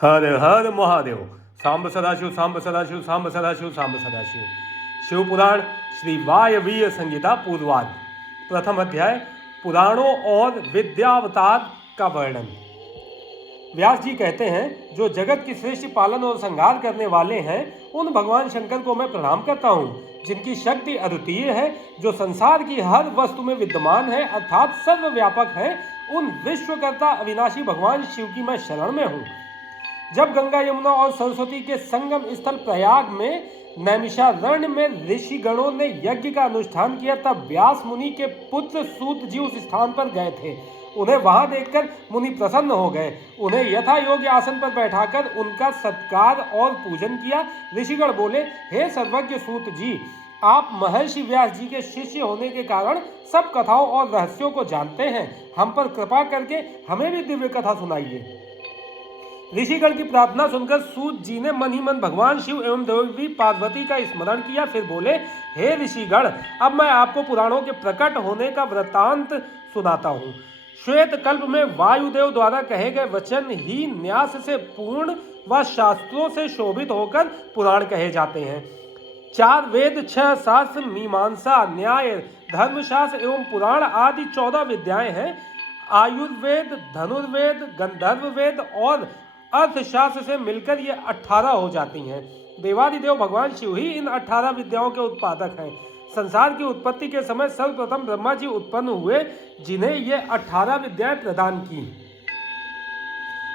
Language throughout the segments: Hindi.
हर हर महादेव। सांब सदाशिव सांब सदाशिव सांब सदाशिव सांब सदाशिव। शिव पुराण श्री वायवीय संहिता पूर्वाध। प्रथम अध्याय पुराणों और विद्यावतार का वर्णन। व्यास जी कहते हैं, जो जगत की सृष्टि पालन और संहार करने वाले हैं उन भगवान शंकर को मैं प्रणाम करता हूँ, जिनकी शक्ति अद्वितीय है, जो संसार की हर वस्तु में विद्यमान है अर्थात सर्वव्यापक है। उन विश्वकर्ता अविनाशी भगवान शिव की मैं शरण में हूँ। जब गंगा यमुना और सरस्वती के संगम स्थल प्रयाग में नैमिषारण्य में ऋषि गणों ने यज्ञ का अनुष्ठान किया, तब व्यास मुनि के पुत्र सूत जी उस स्थान पर गए थे। उन्हें वहां देखकर मुनि प्रसन्न हो गए। उन्हें यथा योग्य आसन पर बैठाकर उनका सत्कार और पूजन किया। ऋषिगण बोले, हे सर्वज्ञ सूत जी, आप महर्षि व्यास जी के शिष्य होने के कारण सब कथाओं और रहस्यों को जानते हैं। हम पर कृपा करके हमें भी दिव्य कथा सुनाइए। ऋषिगण की प्रार्थना सुनकर सूत जी ने मन ही मन भगवान शिव एवं देवी पार्वती का स्मरण किया। फिर बोले, हे ऋषिगण, अब मैं आपको पुराणों के प्रकट होने का वृतांत सुनाता हूँ। श्वेत कल्प में वायुदेव द्वारा कहे गए वचन ही न्यास से पूर्ण व शास्त्रों से शोभित होकर पुराण कहे जाते हैं। 4 वेद, 6 शास्त्र, मीमांसा, न्याय, धर्मशास्त्र एवं पुराण आदि 14 विद्याएं हैं। आयुर्वेद, धनुर्वेद, गंधर्व वेद और अर्थशास्त्र से मिलकर ये 18 हो जाती हैं। देवादिदेव भगवान शिव ही इन 18 विद्याओं के उत्पादक हैं। संसार की उत्पत्ति के समय सर्वप्रथम ब्रह्मा जी उत्पन्न हुए, जिन्हें ये 18 विद्याएं प्रदान की।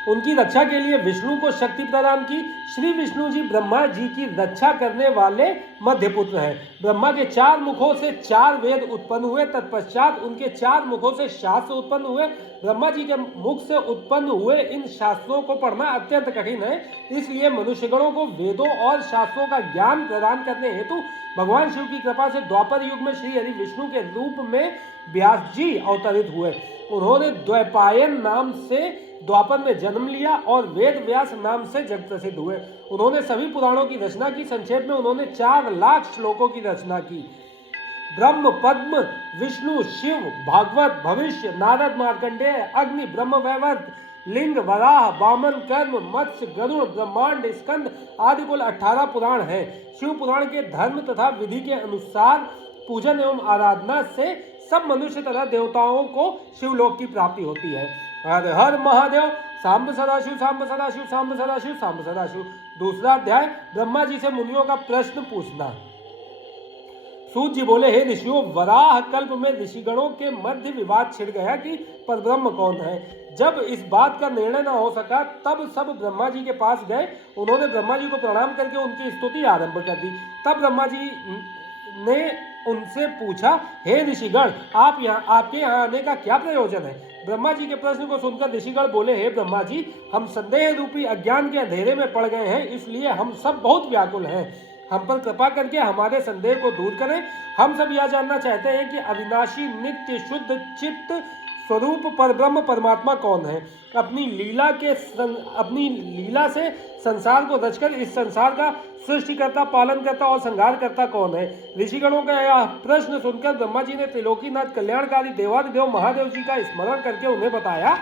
उनकी रक्षा के लिए विष्णु को शक्ति प्रदान की। श्री विष्णु जी ब्रह्मा जी की रक्षा करने वाले मध्य पुत्र हैं। ब्रह्मा के 4 मुखों से 4 वेद उत्पन्न हुए, तत्पश्चात उनके 4 मुखों से शास्त्र उत्पन्न हुए। ब्रह्मा जी के मुख से उत्पन्न हुए इन शास्त्रों को पढ़ना अत्यंत कठिन है, इसलिए मनुष्यगणों को वेदों और शास्त्रों का ज्ञान प्रदान करने हेतु भगवान शिव की कृपा से द्वापर युग में श्री हरि विष्णु के रूप में व्यास जी अवतरित हुए। उन्होंने द्वैपायन नाम से द्वापर में जन्म लिया और वेद व्यास नाम से जग प्रसिद्ध हुए। उन्होंने सभी पुराणों की रचना की। संक्षेप में उन्होंने 4 लाख श्लोकों की रचना की। ब्रह्म, पद्म, विष्णु, शिव, भागवत, भविष्य, नारद, मार्कंडेय, अग्नि, ब्रह्म वैवर्त, लिंग, वराह, वामन, कर्म, मत्स्य, गरुड़, ब्रह्मांड, स्कंद आदि कुल 18 पुराण हैं। शिव पुराण के धर्म तथा विधि के अनुसार पूजन एवं आराधना से सब मनुष्य तथा देवताओं को शिवलोक की प्राप्ति होती है। हर हर महादेव। सांब सदाशिव सांब सदाशिव सांब सदाशिव सांब सदाशिव। दूसरा अध्याय ब्रह्मा जी से मुनियों का प्रश्न पूछना। सूत जी बोले, हे ऋषियों, वराह कल्प में ऋषिगणों के मध्य विवाद छिड़ गया कि परब्रह्म कौन है। जब इस बात का निर्णय न हो सका, तब सब ब्रह्मा जी के पास गए। उन्होंने ब्रह्मा जी को प्रणाम करके उनकी स्तुति आरंभ कर दी। तब ब्रह्मा जी ने उनसे पूछा, हे ऋषिगण, आपके यहाँ आने का क्या प्रयोजन है। ब्रह्मा जी के प्रश्न को सुनकर ऋषिगण बोले, हे ब्रह्मा जी, हम संदेह रूपी अज्ञान के अंधेरे में पड़ गए हैं, इसलिए हम सब बहुत व्याकुल हैं। हम पर कृपा करके हमारे संदेह को दूर करें। हम सब यह जानना चाहते हैं कि अविनाशी नित्य शुद्ध चित्त स्वरूप परब्रह्म परमात्मा कौन है। अपनी लीला से संसार को रचकर इस संसार का सृष्टिकर्ता, पालनकर्ता और संहारकर्ता कौन है। ऋषिगणों का यह प्रश्न सुनकर ब्रह्मा जी ने त्रिलोकीनाथ कल्याणकारी देवादिदेव महादेव जी का स्मरण करके उन्हें बताया।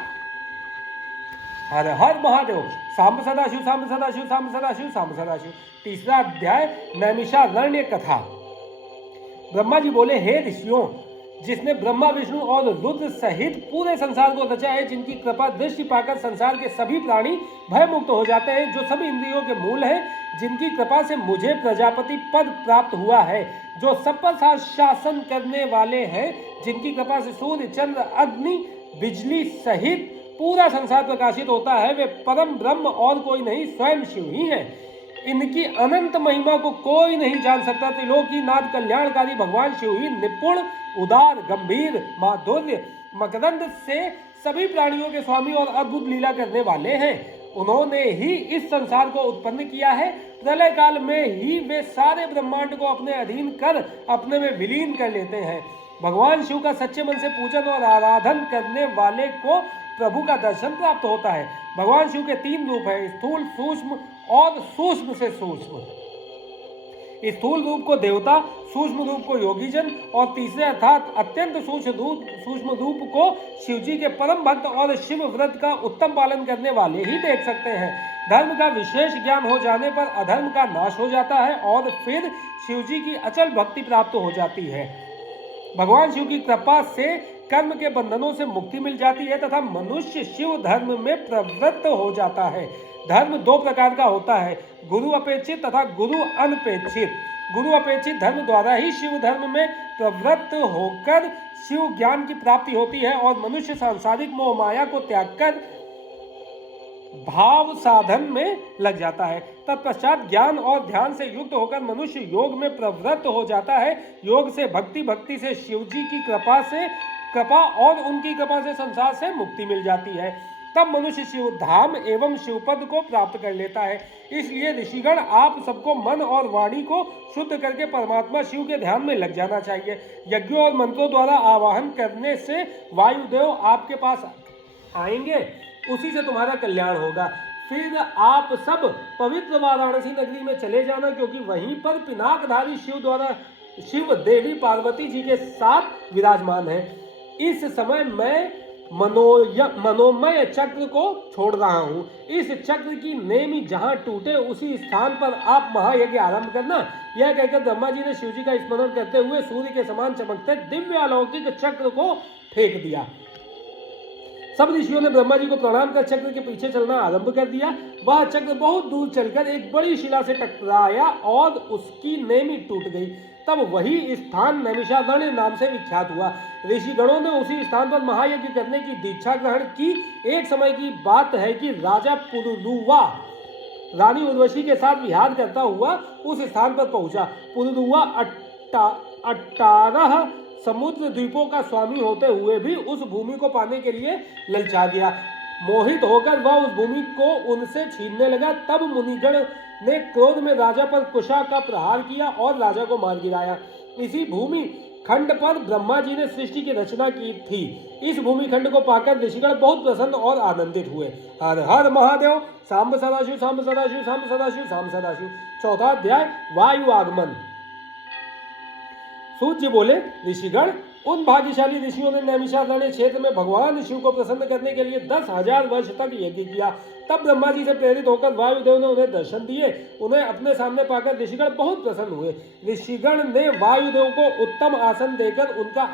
हर हर महादेव। सांब सदाशिव सांब सदाशिव सांब सदाशिव सांब सदाशिव। तीसरा अध्याय नैमिषारण्य कथा। ब्रह्मा जी बोले, हे ऋषियों, जिसने ब्रह्मा, विष्णु और रुद्र सहित पूरे संसार को रचा है, जिनकी कृपा दृष्टि पाकर संसार के सभी प्राणी भय मुक्त हो जाते हैं, जो सभी इंद्रियों के मूल है, जिनकी कृपा से मुझे प्रजापति पद प्राप्त हुआ है, जो सब पर शासन करने वाले हैं, जिनकी कृपा से सूर्य, चंद्र, अग्नि, बिजली सहित पूरा संसार प्रकाशित होता है, वे परम ब्रह्म और कोई नहीं, स्वयं शिव ही है। इनकी अनंत महिमा को कोई नहीं जान सकता। त्रिलोकीनाथ कल्याणकारी भगवान शिव ही निपुण, उदार, गंभीर, माधुर्य, मकरंद से सभी प्राणियों के स्वामी और अद्भुत लीला करने वाले हैं। उन्होंने ही इस संसार को उत्पन्न किया है। प्रलय काल में ही वे सारे ब्रह्मांड को अपने अधीन कर अपने में विलीन कर लेते हैं। भगवान शिव का सच्चे मन से पूजन और आराधन करने वाले को प्रभु का दर्शन प्राप्त होता है। भगवान शिव के 3 रूप हैं, स्थूल, सूक्ष्म और सूक्ष्म से सूक्ष्म। स्थूल रूप को देवता, सूक्ष्म रूप को योगीजन और तीसरे अर्थात अत्यंत सूक्ष्म रूप को शिवजी के परम भक्त और शिव व्रत का उत्तम पालन करने वाले ही देख सकते हैं। धर्म का विशेष ज्ञान हो जाने पर अधर्म का नाश हो जाता है और फिर शिवजी की अचल भक्ति प्राप्त हो जाती है। भगवान शिव की कृपा से कर्म के बंधनों से मुक्ति मिल जाती है तथा मनुष्य शिव धर्म में प्रवृत्त हो जाता है। धर्म दो प्रकार का होता है, गुरु अपेक्षित तथा गुरु अनपेक्षित। गुरु अपेक्षित धर्म द्वारा ही शिव धर्म में प्रवृत्त होकर शिव ज्ञान की प्राप्ति होती है और मनुष्य सांसारिक मोह माया को त्याग कर भाव साधन में लग जाता है। तत्पश्चात ज्ञान और ध्यान से युक्त होकर मनुष्य योग में प्रवृत्त हो जाता है। योग से भक्ति, भक्ति से शिव जी की कृपा और उनकी कृपा से संसार से मुक्ति मिल जाती है। तब मनुष्य शिव धाम एवं शिवपद को प्राप्त कर लेता है। इसलिए ऋषिगण, आप सबको मन और वाणी को शुद्ध करके परमात्मा शिव के ध्यान में लग जाना चाहिए। यज्ञों और मंत्रों द्वारा आवाहन करने से वायुदेव आपके पास आएंगे, उसी से तुम्हारा कल्याण होगा। फिर आप सब पवित्र वाराणसी नगरी में चले जाना, क्योंकि वहीं पर पिनाकधारी शिव देवी पार्वती जी के साथ विराजमान है। इस समय मैं मनोमय चक्र को छोड़ रहा हूँ। इस चक्र की नेमी जहाँ टूटे उसी स्थान पर आप महायज्ञ आरंभ करना। यह कहकर ब्रह्मा जी ने शिव जी का स्मरण करते हुए सूर्य के समान चमकते दिव्य अलौकिक चक्र को फेंक दिया। सब ऋषियों ने ब्रह्मा जी को प्रणाम कर चक्र के पीछे चलना आरंभ कर दिया। वह चक्र बहुत दूर चलकर एक बड़ी शिला से टकराया और उसकी नेमी टूट गई। तब वही स्थान नैमिषारण्य नाम से विख्यात हुआ। ऋषिगणों ने उसी स्थान पर महायज्ञ करने की दीक्षा ग्रहण की। एक समय की बात है कि राजा पुरुरुवा रानी उर्वशी के साथ विहार करता हुआ उस स्थान पर पहुंचा। पुरुरुवा 18 समुद्र द्वीपों का स्वामी होते हुए भी उस भूमि को पाने के लिए ललचा गया। मोहित होकर वह उस भूमि को उनसे छीनने लगा। तब मुनिगण ने क्रोध में राजा पर कुशा का प्रहार किया और राजा को मार गिराया। इसी भूमि खंड पर ब्रह्मा जी ने सृष्टि की रचना की थी। इस भूमि खंड को पाकर ऋषिगण बहुत प्रसन्न और आनंदित हुए। हर हर महादेव। सांब सदाशिव, सांब सदाशिव, सांब सदाशिव, सांब सदाशिव। चौथा अध्याय, वायु आगमन। सूत जी बोले, ऋषिगण, उन भाग्यशाली ऋषियों ने नैमिषारण्य क्षेत्र में भगवान शिव को प्रसन्न करने के लिए 10,000 वर्ष तक यज्ञ किया। तब ब्रह्मा जी से प्रेरित होकर वायुदेव ने उन्हें दर्शन दिए। उन्हें अपने सामने पाकर ऋषिगण बहुत प्रसन्न हुए। ऋषिगण ने वायुदेव को उत्तम आसन देकर उनका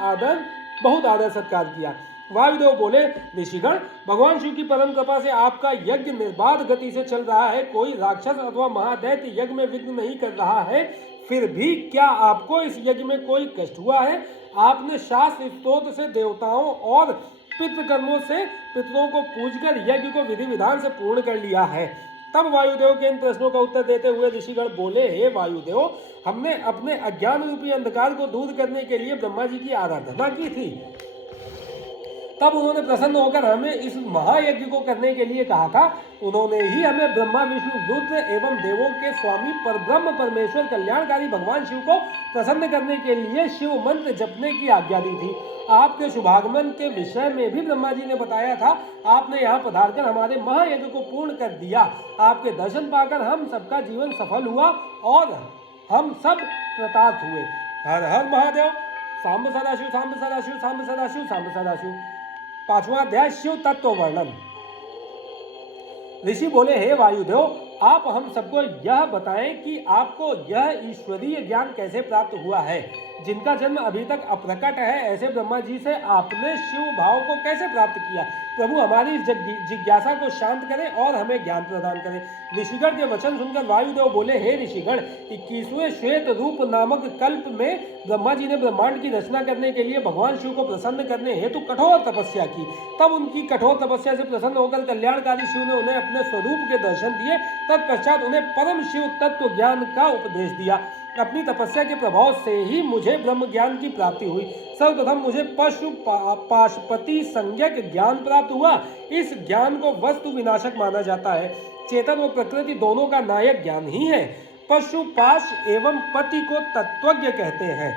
बहुत आदर सत्कार किया। वायुदेव बोले, ऋषिगण, भगवान शिव की परम कृपा से आपका यज्ञ निर्बाध गति से चल रहा है। कोई राक्षस अथवा महादैत्य यज्ञ में विघ्न नहीं कर रहा है। फिर भी क्या आपको इस यज्ञ में कोई कष्ट हुआ है? आपने शास्त्र स्तोत्र से देवताओं और पितृकर्मों से पितरों को पूजकर यज्ञ को विधि विधान से पूर्ण कर लिया है। तब वायुदेव के इन प्रश्नों का उत्तर देते हुए ऋषिगण बोले, हे वायुदेव, हमने अपने अज्ञान रूपी अंधकार को दूर करने के लिए ब्रह्मा जी की आराधना की थी। तब उन्होंने प्रसन्न होकर हमें इस महायज्ञ को करने के लिए कहा था। उन्होंने ही हमें ब्रह्मा, विष्णु, रुद्र एवं देवों के स्वामी परब्रह्म परमेश्वर कल्याणकारी भगवान शिव को प्रसन्न करने के लिए शिव मंत्र जपने की आज्ञा दी थी। आपके शुभागमन के विषय में भी ब्रह्मा जी ने बताया था। आपने यहाँ पधारकर हमारे महायज्ञ को पूर्ण कर दिया। आपके दर्शन पाकर हम सबका जीवन सफल हुआ और हम सब कृतार्थ हुए। हर हर महादेव। सांब सदाशिव, सांब सदाशिव, सांब सदाशिव, सांब सदाशिव। पांचवा अध्याय, शिव तत्व वर्णन। ऋषि बोले, हे वायुदेव, आप हम सबको यह बताएं कि आपको यह ईश्वरीय ज्ञान कैसे प्राप्त हुआ है, जिनका जन्म अभी तक अप्रकट है। ऐसे ब्रह्मा जी से आपने शिव भाव को कैसे प्राप्त किया? प्रभु, हमारी जिज्ञासा को शांत करें और हमें ज्ञान प्रदान करें। ऋषिगण के वचन सुनकर वायुदेव बोले, हे ऋषिगण, 21वें श्वेत रूप नामक कल्प में ब्रह्मा जी ने ब्रह्मांड की रचना करने के लिए भगवान शिव को प्रसन्न करने हेतु कठोर तपस्या की। तब उनकी कठोर तपस्या से प्रसन्न होकर कल्याणकारी शिव ने उन्हें अपने स्वरूप के दर्शन दिए। तत्पश्चात उन्हें परम शिव तत्व ज्ञान का उपदेश दिया। अपनी तपस्या के प्रभाव से ही मुझे ब्रह्म ज्ञान की प्राप्ति हुई। सर्वप्रथम मुझे पशु पाशुपति संज्ञक ज्ञान प्राप्त हुआ। इस ज्ञान को वस्तु विनाशक माना जाता है। चेतन व प्रकृति दोनों का नायक ज्ञान ही है। पशु पाश एवं पति को तत्वज्ञ कहते हैं।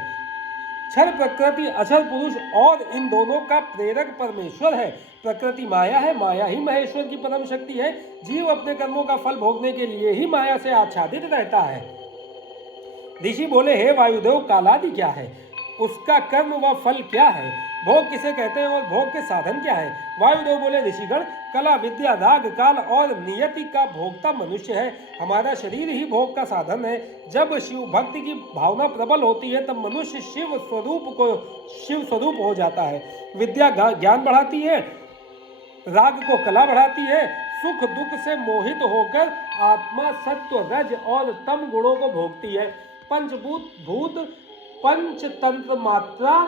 क्षर प्रकृति अक्षर पुरुष और इन दोनों का प्रेरक परमेश्वर है। प्रकृति माया है, माया ही महेश्वर की परम शक्ति है। जीव अपने कर्मों का फल भोगने के लिए ही माया से आच्छादित रहता है। ऋषि बोले, हे वायुदेव, कालादि क्या है, उसका कर्म व फल क्या है, भोग किसे कहते हैं और भोग के साधन क्या है। वायुदेव बोले, ऋषिगण, कला, विद्या, राग, काल और नियति का भोगता मनुष्य है। हमारा शरीर ही भोग का साधन है। जब शिव भक्ति की भावना प्रबल होती है तब मनुष्य शिव स्वरूप हो जाता है। विद्या ज्ञान बढ़ाती है, राग को कला बढ़ाती है, सुख दुख से मोहित होकर आत्मा सत्व, रज और तम गुणों को भोगती है। पंचभूत, भूत, पंच तंत्र मात्रा,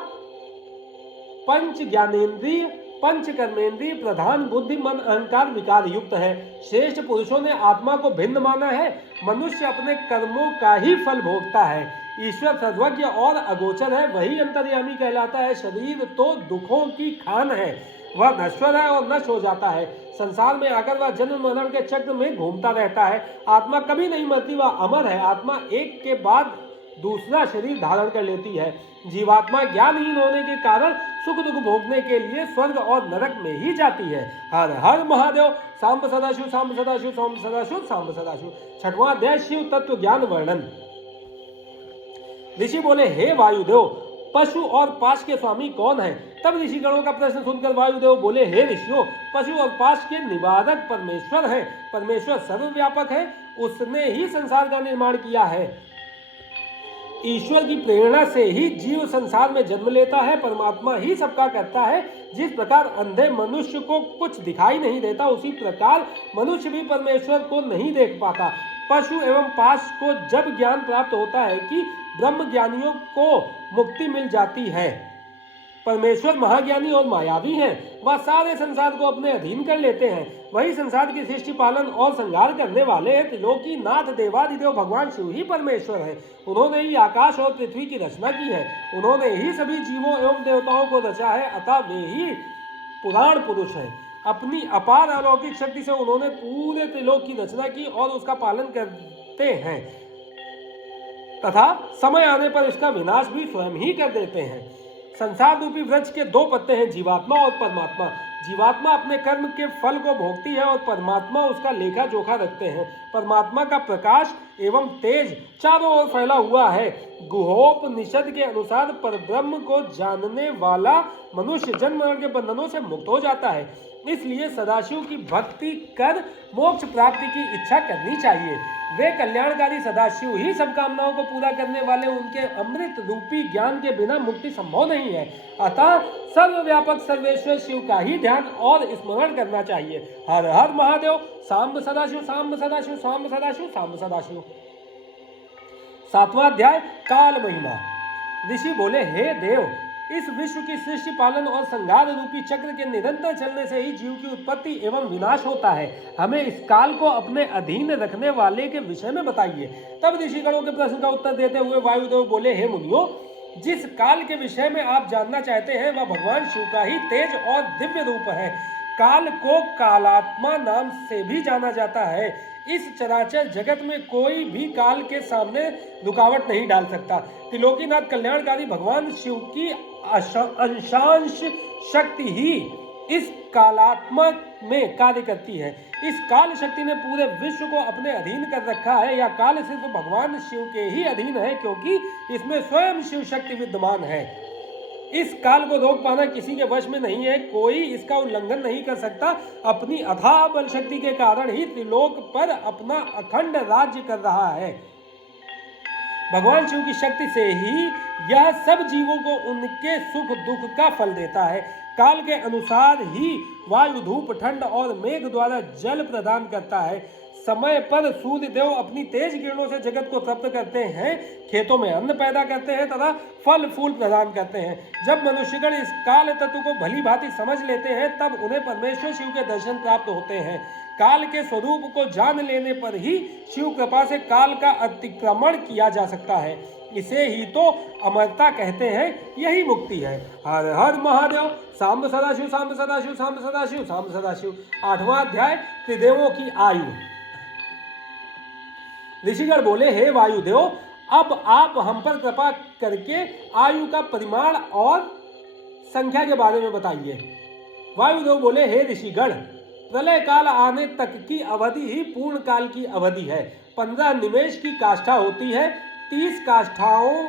पंच ज्ञानेन्द्रिय, पंच कर्मेंद्रिय प्रधान बुद्धि, मन, अहंकार विकार युक्त है। श्रेष्ठ पुरुषों ने आत्मा को भिन्न माना है। मनुष्य अपने कर्मों का ही फल भोगता है। ईश्वर सर्वज्ञ और अगोचर है, वही अंतर्यामी कहलाता है। शरीर तो दुखों की खान है, वह नश्वर है और नष्ट हो जाता है। संसार में आकर वह जन्म मरण के चक्र में घूमता रहता है। आत्मा कभी नहीं मरती, वह अमर है। आत्मा एक के बाद दूसरा शरीर धारण कर लेती है। जीवात्मा ज्ञानहीन होने के कारण सुख दुख भोगने के लिए स्वर्ग और नरक में ही जाती है। हर हर महादेव। सांब सदाशिव, सांब सदाशिव, सांब सदाशिव, सांब सदाशिव। छठवां अध्याय, शिव तत्व ज्ञान वर्णन। ऋषि बोले, हे वायुदेव, पशु और पाश के स्वामी कौन है। तब ऋषिगणों का प्रश्न सुनकर वायुदेव बोले, हे ऋषियों, पशु और पाश के निवारक परमेश्वर है। परमेश्वर सर्वव्यापक है, उसने ही संसार का निर्माण किया है। ईश्वर की प्रेरणा से ही जीव संसार में जन्म लेता है। परमात्मा ही सबका करता है। जिस प्रकार अंधे मनुष्य को कुछ दिखाई नहीं देता, उसी प्रकार मनुष्य भी परमेश्वर को नहीं देख पाता। पशु एवं पाश को जब ज्ञान प्राप्त होता है कि ब्रह्म ज्ञानियों को मुक्ति मिल जाती है। परमेश्वर महाज्ञानी और मायावी हैं, वह सारे संसार को अपने अधीन कर लेते हैं। वही संसार की सृष्टि, पालन और संहार करने वाले हैं। त्रिलोकी नाथ देवादिदेव भगवान शिव ही परमेश्वर है। उन्होंने ही आकाश और पृथ्वी की रचना की है। उन्होंने ही सभी जीवों एवं देवताओं को रचा है, अतः वे ही पुराण पुरुष हैं। अपनी अपार अलौकिक शक्ति से उन्होंने पूरे त्रिलोक की रचना की और उसका पालन करते हैं तथा समय आने पर इसका विनाश भी स्वयं ही कर देते हैं। संसार रूपी वृक्ष के दो पत्ते हैं, जीवात्मा और परमात्मा। जीवात्मा अपने कर्म के फल को भोगती है और परमात्मा उसका लेखा जोखा रखते हैं। परमात्मा का प्रकाश एवं तेज चारों ओर फैला हुआ है। गुहोपनिषद के अनुसार परब्रह्म को जानने वाला मनुष्य जन्म मरण के बंधनों से मुक्त हो जाता है। इसलिए सदाशिव की भक्ति कर मोक्ष प्राप्ति की इच्छा करनी चाहिए। वे कल्याणकारी सदाशिव ही सब कामनाओं को पूरा करने वाले, उनके अमृत रूपी ज्ञान के बिना मुक्ति संभव नहीं है। अतः सर्वव्यापक सर्वेश्वर शिव का ही ध्यान और स्मरण करना चाहिए। हर हर महादेव। सांब सदाशिव, सांब सदाशिव, सांब सदाशिव, सांब सदाशिव। सातवां अध्याय, काल महिमा। ऋषि बोले, हे देव, इस विश्व की सृष्टि, पालन और संहार रूपी चक्र के निरंतर चलने से ही जीव की उत्पत्ति एवं विनाश होता है। हमें इस काल को अपने अधीन रखने वाले के विषय में बताइए। तब ऋषिगणों के प्रश्न का उत्तर देते हुए वायुदेव बोले, हे मुनियों, जिस काल के विषय में आप जानना चाहते हैं वह भगवान शिव का ही तेज और दिव्य रूप है। काल को कालात्मा नाम से भी जाना जाता है। इस चराचर जगत में कोई भी काल के सामने रुकावट नहीं डाल सकता। त्रिलोकीनाथ कल्याणकारी भगवान शिव की अंशांश शक्ति ही इस कालात्मा में कार्य करती है। इस काल शक्ति ने पूरे विश्व को अपने अधीन कर रखा है। यह काल सिर्फ भगवान शिव के ही अधीन है, क्योंकि इसमें स्वयं शिव शक्ति विद्यमान है। इस काल को रोक पाना किसी के वश में नहीं है। कोई इसका उल्लंघन नहीं कर सकता। अपनी अथाह बल शक्ति के कारण ही त्रिलोक पर अपना अखंड राज्य कर रहा है। भगवान शिव की शक्ति से ही यह सब जीवों को उनके सुख दुख का फल देता है। काल के अनुसार ही वायु, धूप, ठंड और मेघ द्वारा जल प्रदान करता है। समय पर सूर्य देव अपनी तेज किरणों से जगत को तृप्त करते हैं, खेतों में अन्न पैदा करते हैं तथा फल फूल प्रदान करते हैं। जब मनुष्यगण इस काल तत्व को भली भांति समझ लेते हैं तब उन्हें परमेश्वर शिव के दर्शन प्राप्त होते हैं। काल के स्वरूप को जान लेने पर ही शिव कृपा से काल का अतिक्रमण किया जा सकता है। इसे ही तो अमरता कहते हैं, यही मुक्ति है। हर हर महादेव। सांब सदाशिव, सांब सदाशिव, सांब सदाशिव, सांब सदाशिव। आठवां अध्याय, त्रिदेवों की आयु। ऋषिगण बोले, हे वायुदेव, अब आप हम पर कृपा करके आयु का परिमाण और संख्या के बारे में बताइए। वायुदेव बोले, हे ऋषिगण, प्रलय काल आने तक की अवधि ही पूर्ण काल की अवधि है। 15 निमेष की काष्ठा होती है। 30 काष्ठाओं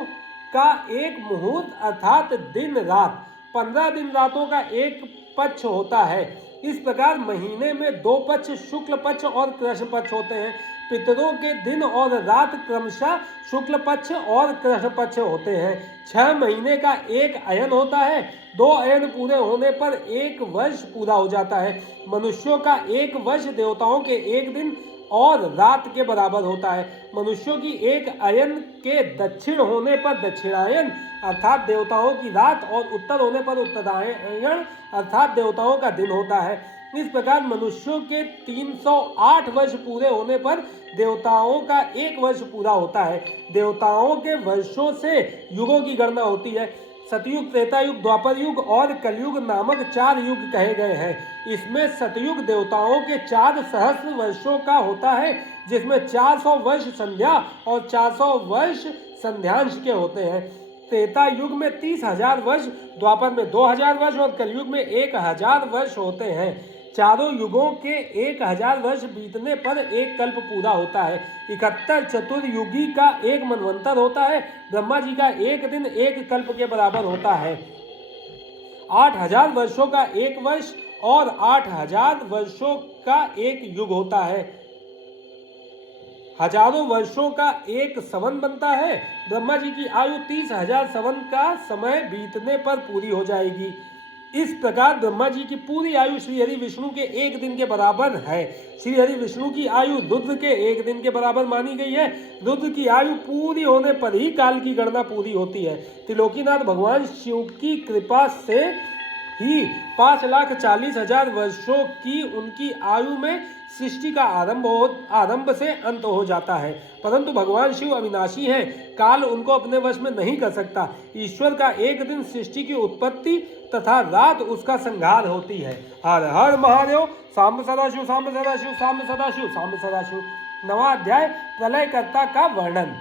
का एक मुहूर्त अर्थात दिन रात 15 दिन रातों का एक पक्ष होता है। इस प्रकार महीने में 2 पक्ष शुक्ल पक्ष और कृष्ण पक्ष होते हैं। पितरों के दिन और रात क्रमशः शुक्ल पक्ष और कृष्ण पक्ष होते हैं। 6 महीने का एक अयन होता है। 2 अयन पूरे होने पर 1 वर्ष पूरा हो जाता है। मनुष्यों का 1 वर्ष देवताओं के 1 दिन और रात के बराबर होता है। मनुष्यों की 1 अयन के दक्षिण होने पर दक्षिणायन अर्थात देवताओं की रात और उत्तर होने पर उत्तरायण अर्थात देवताओं का दिन होता है। इस प्रकार मनुष्यों के 308 वर्ष पूरे होने पर देवताओं का 1 वर्ष पूरा होता है। देवताओं के वर्षों से युगों की गणना होती है। सतयुग, त्रेता युग, द्वापर युग और कलयुग नामक 4 युग कहे गए हैं। इसमें सतयुग देवताओं के 4 सहस्र वर्षों का होता है, जिसमें 400 वर्ष संध्या और 400 वर्ष संध्यांश के होते हैं। त्रेता युग में 30,000 वर्ष, द्वापर में 2,000 वर्ष और कलयुग में 1,000 वर्ष होते हैं। चारों युगों के 1,000 वर्ष बीतने पर एक कल्प पूरा होता है। 71 चतुर्युगी का एक मनवंतर होता है। ब्रह्मा जी का एक दिन एक कल्प के बराबर होता है। 8,000 वर्षों का एक वर्ष और 8,000 वर्षों का एक युग होता है। हजारों वर्षों का एक सवन बनता है। ब्रह्मा जी की आयु 30,000 सवन का समय बीतने पर पूरी हो जाएगी। इस प्रकार ब्रह्मा जी की पूरी आयु श्री हरि विष्णु के 1 दिन के बराबर है। श्री हरि विष्णु की आयु रुद्र के 1 दिन के बराबर मानी गई है। रुद्र की आयु पूरी होने पर ही काल की गणना पूरी होती है। त्रिलोकीनाथ भगवान शिव की कृपा से ही 5,40,000 वर्षों की उनकी आयु में सृष्टि का आरंभ से अंत हो जाता है। परंतु भगवान शिव अविनाशी हैं, काल उनको अपने वश में नहीं कर सकता। ईश्वर का एक दिन सृष्टि की उत्पत्ति तथा रात उसका संहार होती है। हर हर महादेव। सांब सदाशिव, सांब सदाशिव, सांब सदाशिव, सांब सदाशिव। 9वां अध्याय प्रलयकर्ता का वर्णन।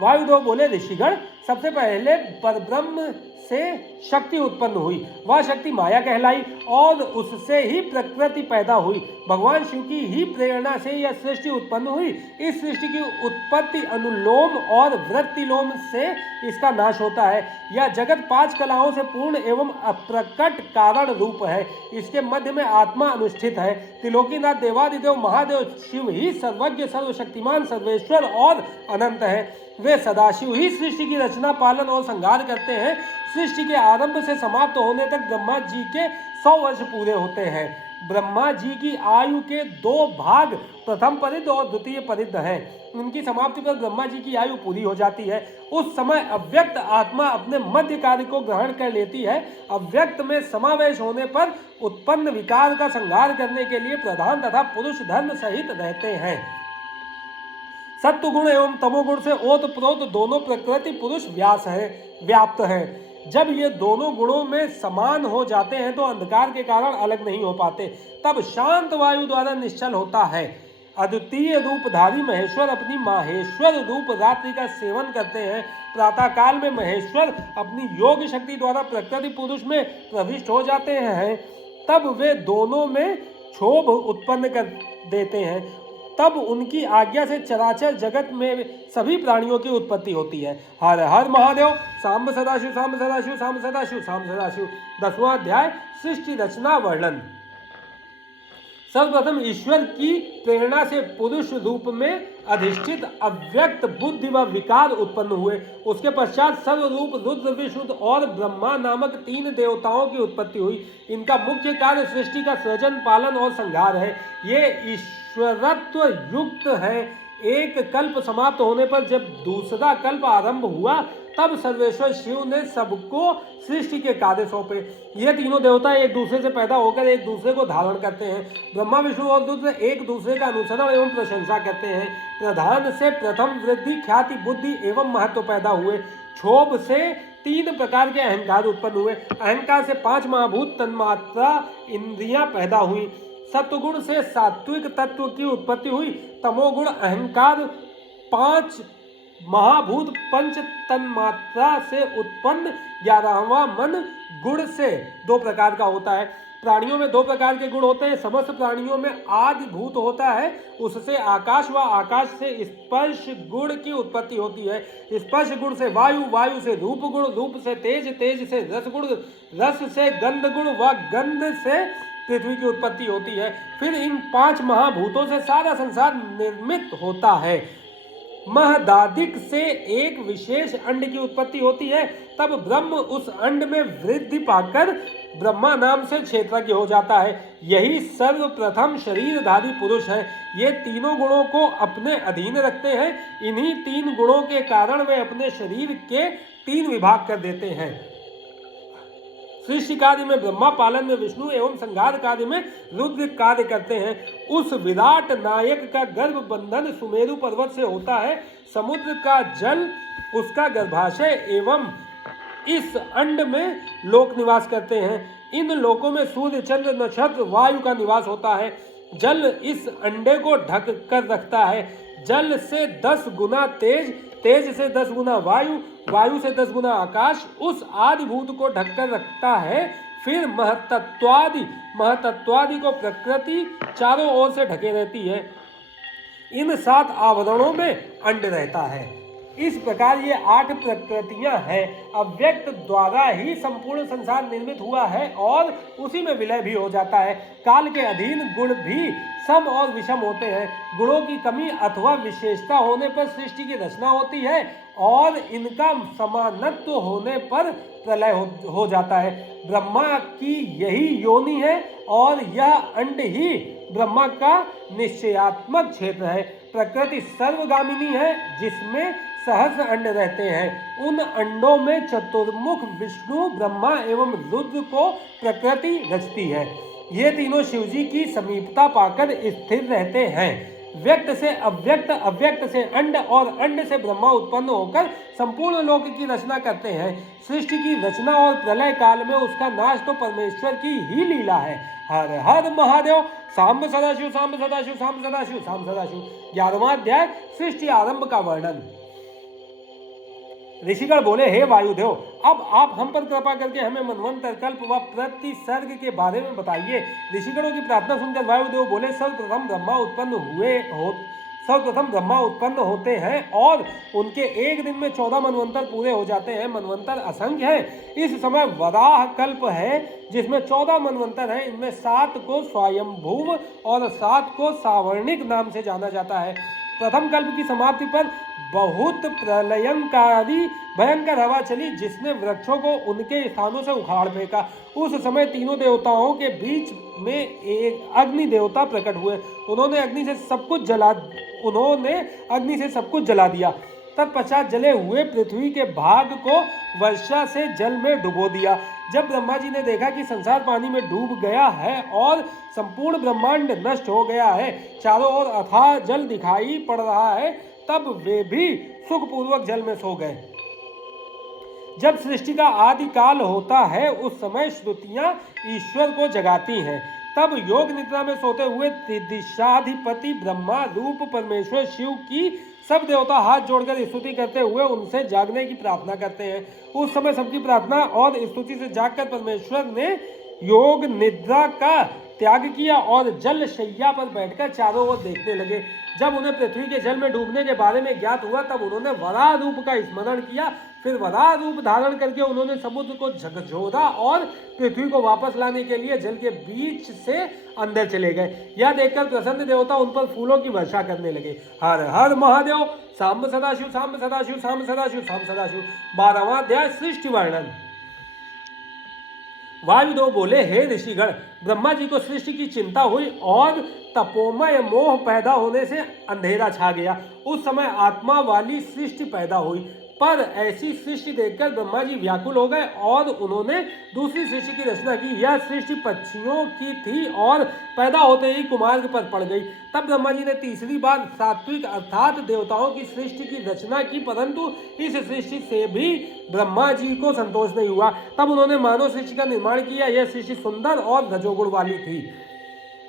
वायुदेव बोले, ऋषिगण, सबसे पहले परब्रह्म से शक्ति उत्पन्न हुई। वह शक्ति माया कहलाई और उससे ही प्रकृति पैदा हुई। भगवान शिव की ही प्रेरणा से यह सृष्टि उत्पन्न हुई। इस सृष्टि की उत्पत्ति अनुलोम और वृत्तिलोम से इसका नाश होता है। यह जगत 5 कलाओं से पूर्ण एवं अप्रकट कारण रूप है। इसके मध्य में आत्मा अनुष्ठित है। त्रिलोकीनाथ देवादिदेव महादेव शिव ही सर्वज्ञ, सर्वशक्तिमान, सर्वेश्वर और अनंत है। वे सदाशिव ही सृष्टि की रचना, पालन और संहार करते हैं। सृष्टि के आरंभ से समाप्त होने तक ब्रह्मा जी के 100 वर्ष पूरे होते हैं। ब्रह्मा जी की आयु के 2 भाग प्रथम परिध और द्वितीय परिध हैं। उनकी समाप्ति पर ब्रह्मा जी की आयु पूरी हो जाती है। उस समय अव्यक्त आत्मा अपने मध्य कार्य को ग्रहण कर लेती है। अव्यक्त में समावेश होने पर उत्पन्न विकार का संहार करने के लिए प्रधान तथा पुरुष धर्म सहित रहते हैं। सत्वगुण एवं तमोगुण से ओतप्रोत दोनों प्रकृति पुरुष व्याप्त है। जब ये दोनों गुणों में समान हो जाते हैं तो अंधकार के कारण अलग नहीं हो पाते। तब शांत वायु द्वारा निश्चल होता है। अद्वितीय रूपधारी महेश्वर अपनी माहेश्वर रूप रात्रि का सेवन करते हैं। प्रातः काल में महेश्वर अपनी योग शक्ति द्वारा प्रकृति पुरुष में प्रविष्ट हो जाते हैं। तब वे दोनों में क्षोभ उत्पन्न कर देते हैं। तब उनकी आज्ञा से चराचर जगत में सभी प्राणियों की उत्पत्ति होती है। हर हर महादेव। सांब सदाशिव, सांब सदाशिव, सांब सदाशिव, सांब सदाशिव। 10वां अध्याय सृष्टि रचना वर्णन। सर्वप्रथम ईश्वर की प्रेरणा से पुरुष रूप में अधिष्ठित अव्यक्त बुद्धि व विकार उत्पन्न हुए। उसके पश्चात सर्वरूप रुद्र, विष्णु और ब्रह्मा नामक 3 देवताओं की उत्पत्ति हुई। इनका मुख्य कार्य सृष्टि का सृजन, पालन और संहार है। ये ईश्वरत्व युक्त है। एक कल्प समाप्त होने पर जब दूसरा कल्प आरंभ हुआ तब सर्वेश्वर शिव ने सबको सृष्टि के कार्य सौंपे। ये तीनों देवता एक दूसरे से पैदा होकर एक दूसरे को धारण करते हैं। ब्रह्मा, विष्णु और रुद्र एक दूसरे का अनुसरण एवं प्रशंसा करते हैं। प्रधान से प्रथम वृद्धि, ख्याति, बुद्धि एवं महत्व पैदा हुए। क्षोभ से 3 प्रकार के अहंकार उत्पन्न हुए। अहंकार से 5 महाभूत तन्मात्रा इंद्रियां पैदा हुई। सत्वगुण से सात्विक तत्व की उत्पत्ति हुई। तमोगुण अहंकार 5 महाभूत पंच तन्मात्रा से उत्पन्न 11वां मन गुण से 2 प्रकार का होता है। प्राणियों में दो प्रकार के गुण होते हैं। समस्त प्राणियों में आदि भूत होता है, उससे आकाश व आकाश से स्पर्श गुण की उत्पत्ति होती है। स्पर्श गुण से वायु, वायु से रूप गुण, रूप से तेज, तेज से रस गुण, रस से गंध गुण व गंध से पृथ्वी की उत्पत्ति होती है। फिर इन 5 महाभूतों से सारा संसार निर्मित होता है। महदादिक से एक विशेष अंड की उत्पत्ति होती है। तब ब्रह्म उस अंड में वृद्धि पाकर ब्रह्मा नाम से क्षेत्रज्ञ हो जाता है। यही सर्वप्रथम शरीरधारी पुरुष है। ये तीनों गुणों को अपने अधीन रखते हैं। इन्हीं 3 गुणों के कारण वे अपने शरीर के 3 विभाग कर देते हैं। सृष्टि कार्य में ब्रह्मा, पालन में विष्णु एवं संहार कार्य में रुद्र कार्य करते हैं। उस विराट नायक का गर्भ बंधन सुमेरु पर्वत से होता है। समुद्र का जल उसका गर्भाशय एवं इस अंड में लोक निवास करते हैं। इन लोकों में सूर्य, चंद्र, नक्षत्र, वायु का निवास होता है। जल इस अंडे को ढक कर रखता है। जल से 10 गुना तेज, तेज से 10 गुना वायु, वायु से 10 गुना आकाश उस आदि भूत को ढककर रखता है। फिर महतत्वादि को प्रकृति चारों ओर से ढके रहती है। इन 7 आवरणों में अंड रहता है। इस प्रकार ये 8 प्रकृतियां हैं। अव्यक्त द्वारा ही संपूर्ण संसार निर्मित हुआ है और उसी में विलय भी हो जाता है। काल के अधीन गुण भी सम और विषम होते हैं। गुणों की कमी अथवा विशेषता होने पर सृष्टि की रचना होती है और इनका समानत्व होने पर प्रलय हो जाता है। ब्रह्मा की यही योनि है और यह अंड ही ब्रह्मा का निश्चयात्मक क्षेत्र है। प्रकृति सर्वगामिनी है जिसमें सहस्र अंड रहते हैं। उन अंडों में चतुर्मुख विष्णु, ब्रह्मा एवं रुद्र को प्रकृति रचती है। ये तीनों शिवजी की समीपता पाकर स्थिर रहते हैं। व्यक्त से अव्यक्त, अव्यक्त से अंड और अंड से ब्रह्मा उत्पन्न होकर संपूर्ण लोक की रचना करते हैं। सृष्टि की रचना और प्रलय काल में उसका नाश तो परमेश्वर की ही लीला है। हर हर महादेव। सांब सदाशिव, सांब सदाशिव, सांब सदाशिव, सांब सदाशिव। 11वां अध्याय, सृष्टि आरंभ का वर्णन। ऋषिगण बोले, हे वायुदेव, अब आप हम पर कृपा करके हमें मनवंतर, कल्प व प्रतिसर्ग के बारे में बताइए। ऋषिगणों की प्रार्थना सुनकर वायुदेव बोले, सर्वप्रथम ब्रह्मा उत्पन्न होते हैं और उनके एक दिन में 14 मनवंतर पूरे हो जाते हैं। मनवंतर असंख्य हैं। इस समय वराह कल्प है जिसमें 14 मनवंतर हैं। इनमें 7 को स्वयंभूव और 7 को सावर्णिक नाम से जाना जाता है। प्रथम कल्प की समाप्ति पर बहुत प्रलयंकारी भयंकर हवा चली जिसने वृक्षों को उनके स्थानों से उखाड़ फेंका। उस समय तीनों देवताओं के बीच में एक अग्नि देवता प्रकट हुए। उन्होंने अग्नि से सब कुछ जला दिया। तत्पश्चात जले हुए पृथ्वी के भाग को वर्षा से जल में डुबो दिया। जब ब्रह्मा जी ने देखा कि संसार पानी में डूब गया है और संपूर्ण ब्रह्मांड नष्ट हो गया है, चारों ओर अथाह जल दिखाई पड़ रहा है, तब वे भी सुखपूर्वक जल में सो गए। जब सृष्टि का आदि काल होता है उस समय श्रुतियां ईश्वर को जगाती हैं। तब योग निद्रा में सोते हुए दिशाधिपति ब्रह्मा रूप परमेश्वर शिव की सब देवता हाथ जोड़कर स्तुति करते हुए उनसे जागने की प्रार्थना करते हैं। उस समय सबकी प्रार्थना और स्तुति से जागकर परमेश्वर ने योग निद्रा का त्याग किया और जल शैया पर बैठकर चारों ओर देखने लगे। जब उन्हें पृथ्वी के जल में डूबने के बारे में ज्ञात हुआ तब उन्होंने वराह रूप का स्मरण किया। फिर वराह रूप धारण करके उन्होंने समुद्र को झकझोरा और पृथ्वी को वापस लाने के लिए जल के बीच से अंदर चले गए। यह देखकर प्रसन्न देवता उन पर फूलों की वर्षा करने लगे। हर हर महादेव। सांब सदाशिव, सांब सदाशिव, सांब सदाशिव, सांब सदाशिव। 12वां अध्याय, सृष्टि वर्णन। वायुदेव बोले, हे ऋषिगण, ब्रह्मा जी को सृष्टि की चिंता हुई और तपोमय मोह पैदा होने से अंधेरा छा गया। उस समय आत्मा वाली सृष्टि पैदा हुई। पर ऐसी सृष्टि देखकर ब्रह्मा जी व्याकुल हो गए और उन्होंने दूसरी सृष्टि की रचना की। यह सृष्टि पक्षियों की थी और पैदा होते ही कुमार्ग पर पड़ गई। तब ब्रह्मा जी ने तीसरी बार सात्विक अर्थात देवताओं की सृष्टि की रचना की, परंतु इस सृष्टि से भी ब्रह्मा जी को संतोष नहीं हुआ। तब उन्होंने मानव सृष्टि का निर्माण किया। यह सृष्टि सुंदर और रजोगुण वाली थी।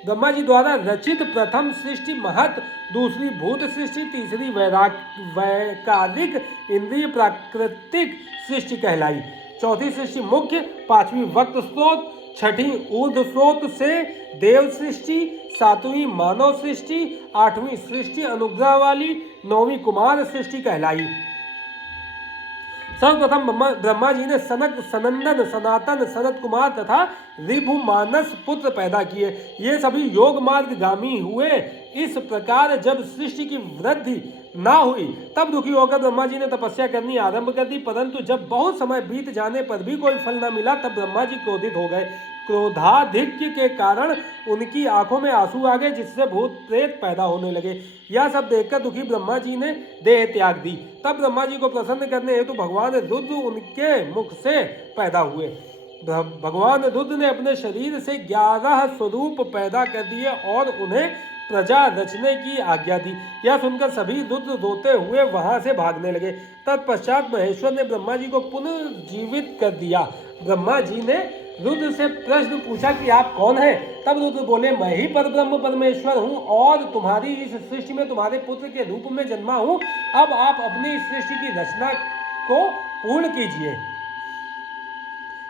ब्रह्मा जी द्वारा रचित प्रथम सृष्टि महत, दूसरी भूत सृष्टि, तीसरी वैकारिक इंद्रिय प्राकृतिक सृष्टि कहलाई। चौथी सृष्टि मुख्य, पांचवी वक्त स्रोत, छठी ऊर्ध्व स्रोत से देव सृष्टि, सातवीं मानव सृष्टि, आठवीं सृष्टि अनुग्रह वाली, नौवीं कुमार सृष्टि कहलाई। सर्वप्रथम ब्रह्मा जी ने सनक, सनंदन, सनातन, सनत कुमार तथा ऋभु मानस पुत्र पैदा किए। ये सभी योग मार्गगामी हुए। इस प्रकार जब सृष्टि की वृद्धि ना हुई तब दुखी होकर ब्रह्मा जी ने तपस्या करनी आरंभ कर दी, परंतु जब बहुत समय बीत जाने पर भी कोई फल न मिला तब ब्रह्मा जी क्रोधित हो गए। क्रोधाधिक्य के कारण उनकी आंखों में आंसू आ गए, जिससे भूत प्रेत पैदा होने लगे। यह सब देखकर दुखी ब्रह्मा जी ने देह त्याग दी। तब ब्रह्मा जी को प्रसन्न करने हेतु भगवान रुद्र उनके मुख से पैदा हुए। भगवान रुद्र ने अपने शरीर से 11 स्वरूप पैदा कर दिए और उन्हें प्रजा रचने की आज्ञा दी। यह सुनकर सभी रुद्र रोते हुए वहां से भागने लगे। तत्पश्चात महेश्वर ने ब्रह्मा जी को पुनर्जीवित कर दिया। ब्रह्मा जी ने रुद्र से प्रश्न पूछा कि आप कौन हैं? तब रुद्र बोले, मैं ही परब्रह्म परमेश्वर हूँ और तुम्हारी इस सृष्टि में तुम्हारे पुत्र के रूप में जन्मा हूँ। अब आप अपनी इस सृष्टि की रचना को पूर्ण कीजिए।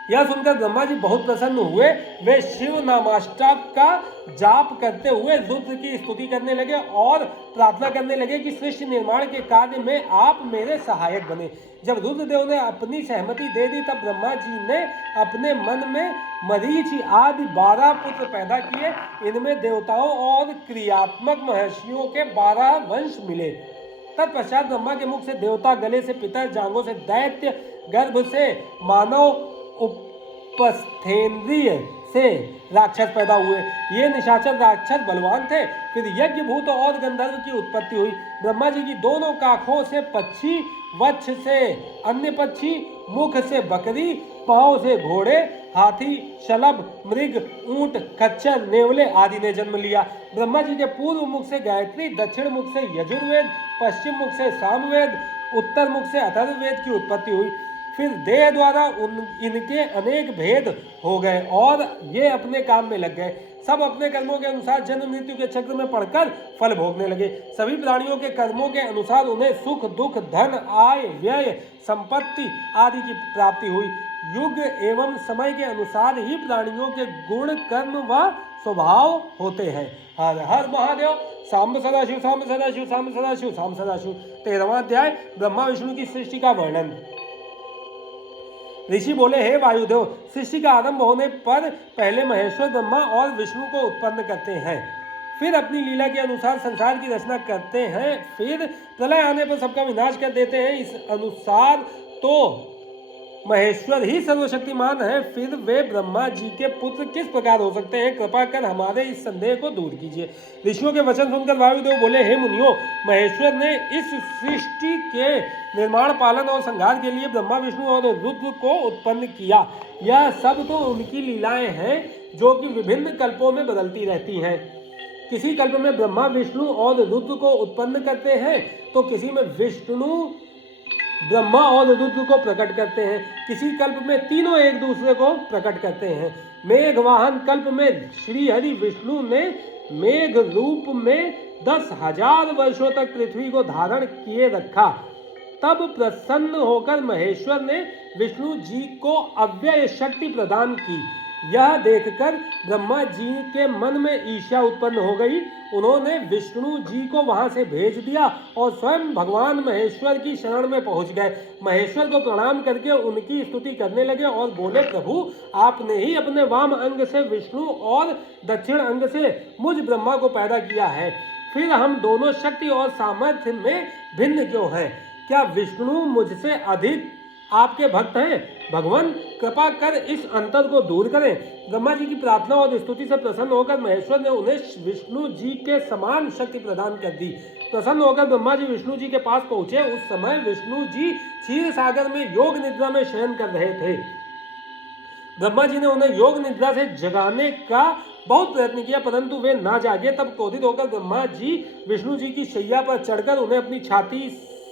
यह सुनकर ब्रह्मा जी बहुत प्रसन्न हुए। वे शिव नामाष्टक का जाप करते हुए रुद्र की स्तुति करने लगे और प्रार्थना करने लगे कि सृष्टि निर्माण के कार्य में आप मेरे सहायक बने। जब रुद्रदेव ने अपनी सहमति दे दी तब ब्रह्मा जी ने अपने मन में मरीचि आदि 12 पुत्र पैदा किए। इनमें देवताओं और क्रियात्मक महर्षियों के 12 वंश मिले। तत्पश्चात ब्रह्मा के मुख से देवता, गले से पितर, जांघों से दैत्य, गर्भ से मानव, उपस्थेंद्रिय से राक्षस पैदा हुए। ये निशाचर राक्षस बलवान थे। फिर यज्ञ, भूत और गंधर्व की उत्पत्ति हुई। ब्रह्मा जी की दोनों काखों से पक्षी, वक्ष से अन्य पक्षी, मुख से बकरी, पांव से घोड़े, हाथी, शलभ, मृग, ऊंट, खच्चर, नेवले आदि ने जन्म लिया। ब्रह्मा जी के पूर्व मुख से गायत्री, दक्षिण मुख से यजुर्वेद, पश्चिम मुख से सामवेद, उत्तर मुख से अथर्ववेद की उत्पत्ति हुई। फिर देह द्वारा इनके अनेक भेद हो गए और ये अपने काम में लग गए। सब अपने कर्मों के अनुसार जन्म मृत्यु के चक्र में पड़कर फल भोगने लगे। सभी प्राणियों के कर्मों के अनुसार उन्हें सुख, दुख, धन, आय, व्यय, संपत्ति आदि की प्राप्ति हुई। युग एवं समय के अनुसार ही प्राणियों के गुण, कर्म व स्वभाव होते हैं। हर हर महादेव। सांब सदाशिव, सांब सदाशिव, सांब सदाशिव, सांब सदाशिव। 13वां अध्याय ब्रह्मा विष्णु की सृष्टि का वर्णन। ऋषि बोले, हे वायुदेव, सृष्टि का आरंभ होने पर पहले महेश्वर ब्रह्मा और विष्णु को उत्पन्न करते हैं, फिर अपनी लीला के अनुसार संसार की रचना करते हैं, फिर प्रलय आने पर सबका विनाश कर देते हैं। इस अनुसार तो महेश्वर ही सर्वशक्तिमान है। फिर वे ब्रह्मा जी के पुत्र किस प्रकार हो सकते हैं? कृपा कर हमारे इस संदेह को दूर कीजिए। ऋषियों के वचन सुनकर वायुदेव बोले, हे मुनियों, महेश्वर ने इस सृष्टि के निर्माण, पालन और संहार के लिए ब्रह्मा, विष्णु और रुद्र को उत्पन्न किया। यह सब तो उनकी लीलाएं हैं जो कि विभिन्न कल्पों में बदलती रहती हैं। किसी कल्प में ब्रह्मा, विष्णु और रुद्र को उत्पन्न करते हैं तो किसी में विष्णु ब्रह्मा और रुद्र को प्रकट करते हैं। किसी कल्प में तीनों एक दूसरे को प्रकट करते हैं। मेघवाहन कल्प में श्री हरि विष्णु ने मेघ रूप में 10,000 वर्षों तक पृथ्वी को धारण किए रखा। तब प्रसन्न होकर महेश्वर ने विष्णु जी को अव्यय शक्ति प्रदान की। यह देखकर ब्रह्मा जी के मन में ईर्ष्या उत्पन्न हो गई। उन्होंने विष्णु जी को वहां से भेज दिया और स्वयं भगवान महेश्वर की शरण में पहुंच गए। महेश्वर को प्रणाम करके उनकी स्तुति करने लगे और बोले, प्रभु, आपने ही अपने वाम अंग से विष्णु और दक्षिण अंग से मुझ ब्रह्मा को पैदा किया है। फिर हम दोनों शक्ति और सामर्थ्य में भिन्न क्यों हैं? क्या विष्णु मुझसे अधिक आपके भक्त हैं? भगवान, कृपा कर इस अंतर को दूर करें। ब्रह्मा जी की प्रार्थना और स्तुति से प्रसन्न होकर महेश्वर ने उन्हें विष्णु जी के समान शक्ति प्रदान कर दी। प्रसन्न होकर ब्रह्मा जी विष्णु जी के पास पहुंचे। उस समय विष्णु जी क्षीर सागर में योग निद्रा में शयन कर रहे थे। ब्रह्मा जी ने उन्हें योग निद्रा से जगाने का बहुत प्रयत्न किया, परंतु वे ना जागे। तब क्रोधित होकर ब्रह्मा जी विष्णु जी की शैया पर चढ़कर उन्हें अपनी छाती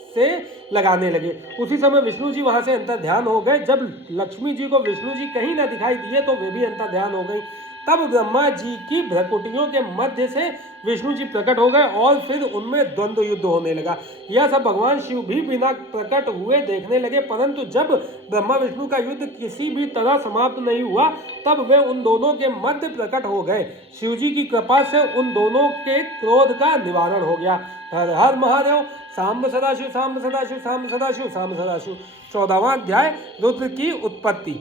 से लगाने लगे। उसी समय विष्णु जी वहां से अंतर ध्यान हो गए। जब लक्ष्मी जी को विष्णु जी कहीं न दिखाई दिए तो वे भी अंतर ध्यान हो गई। तब ब्रह्मा जी की भ्रकुटियों के मध्य से विष्णु जी प्रकट हो गए और फिर उनमें द्वंद्व युद्ध होने लगा। यह सब भगवान शिव भी बिना प्रकट हुए देखने लगे, परंतु जब ब्रह्मा विष्णु का युद्ध किसी भी तरह समाप्त नहीं हुआ तब वे उन दोनों के मध्य प्रकट हो गए। शिव जी की कृपा से उन दोनों के क्रोध का निवारण हो गया। हर हर महादेव। सांब सदाशिव सांब सदाशिव सांब सदाशिव सांब सदाशिव। 14वां अध्याय रुद्र की उत्पत्ति।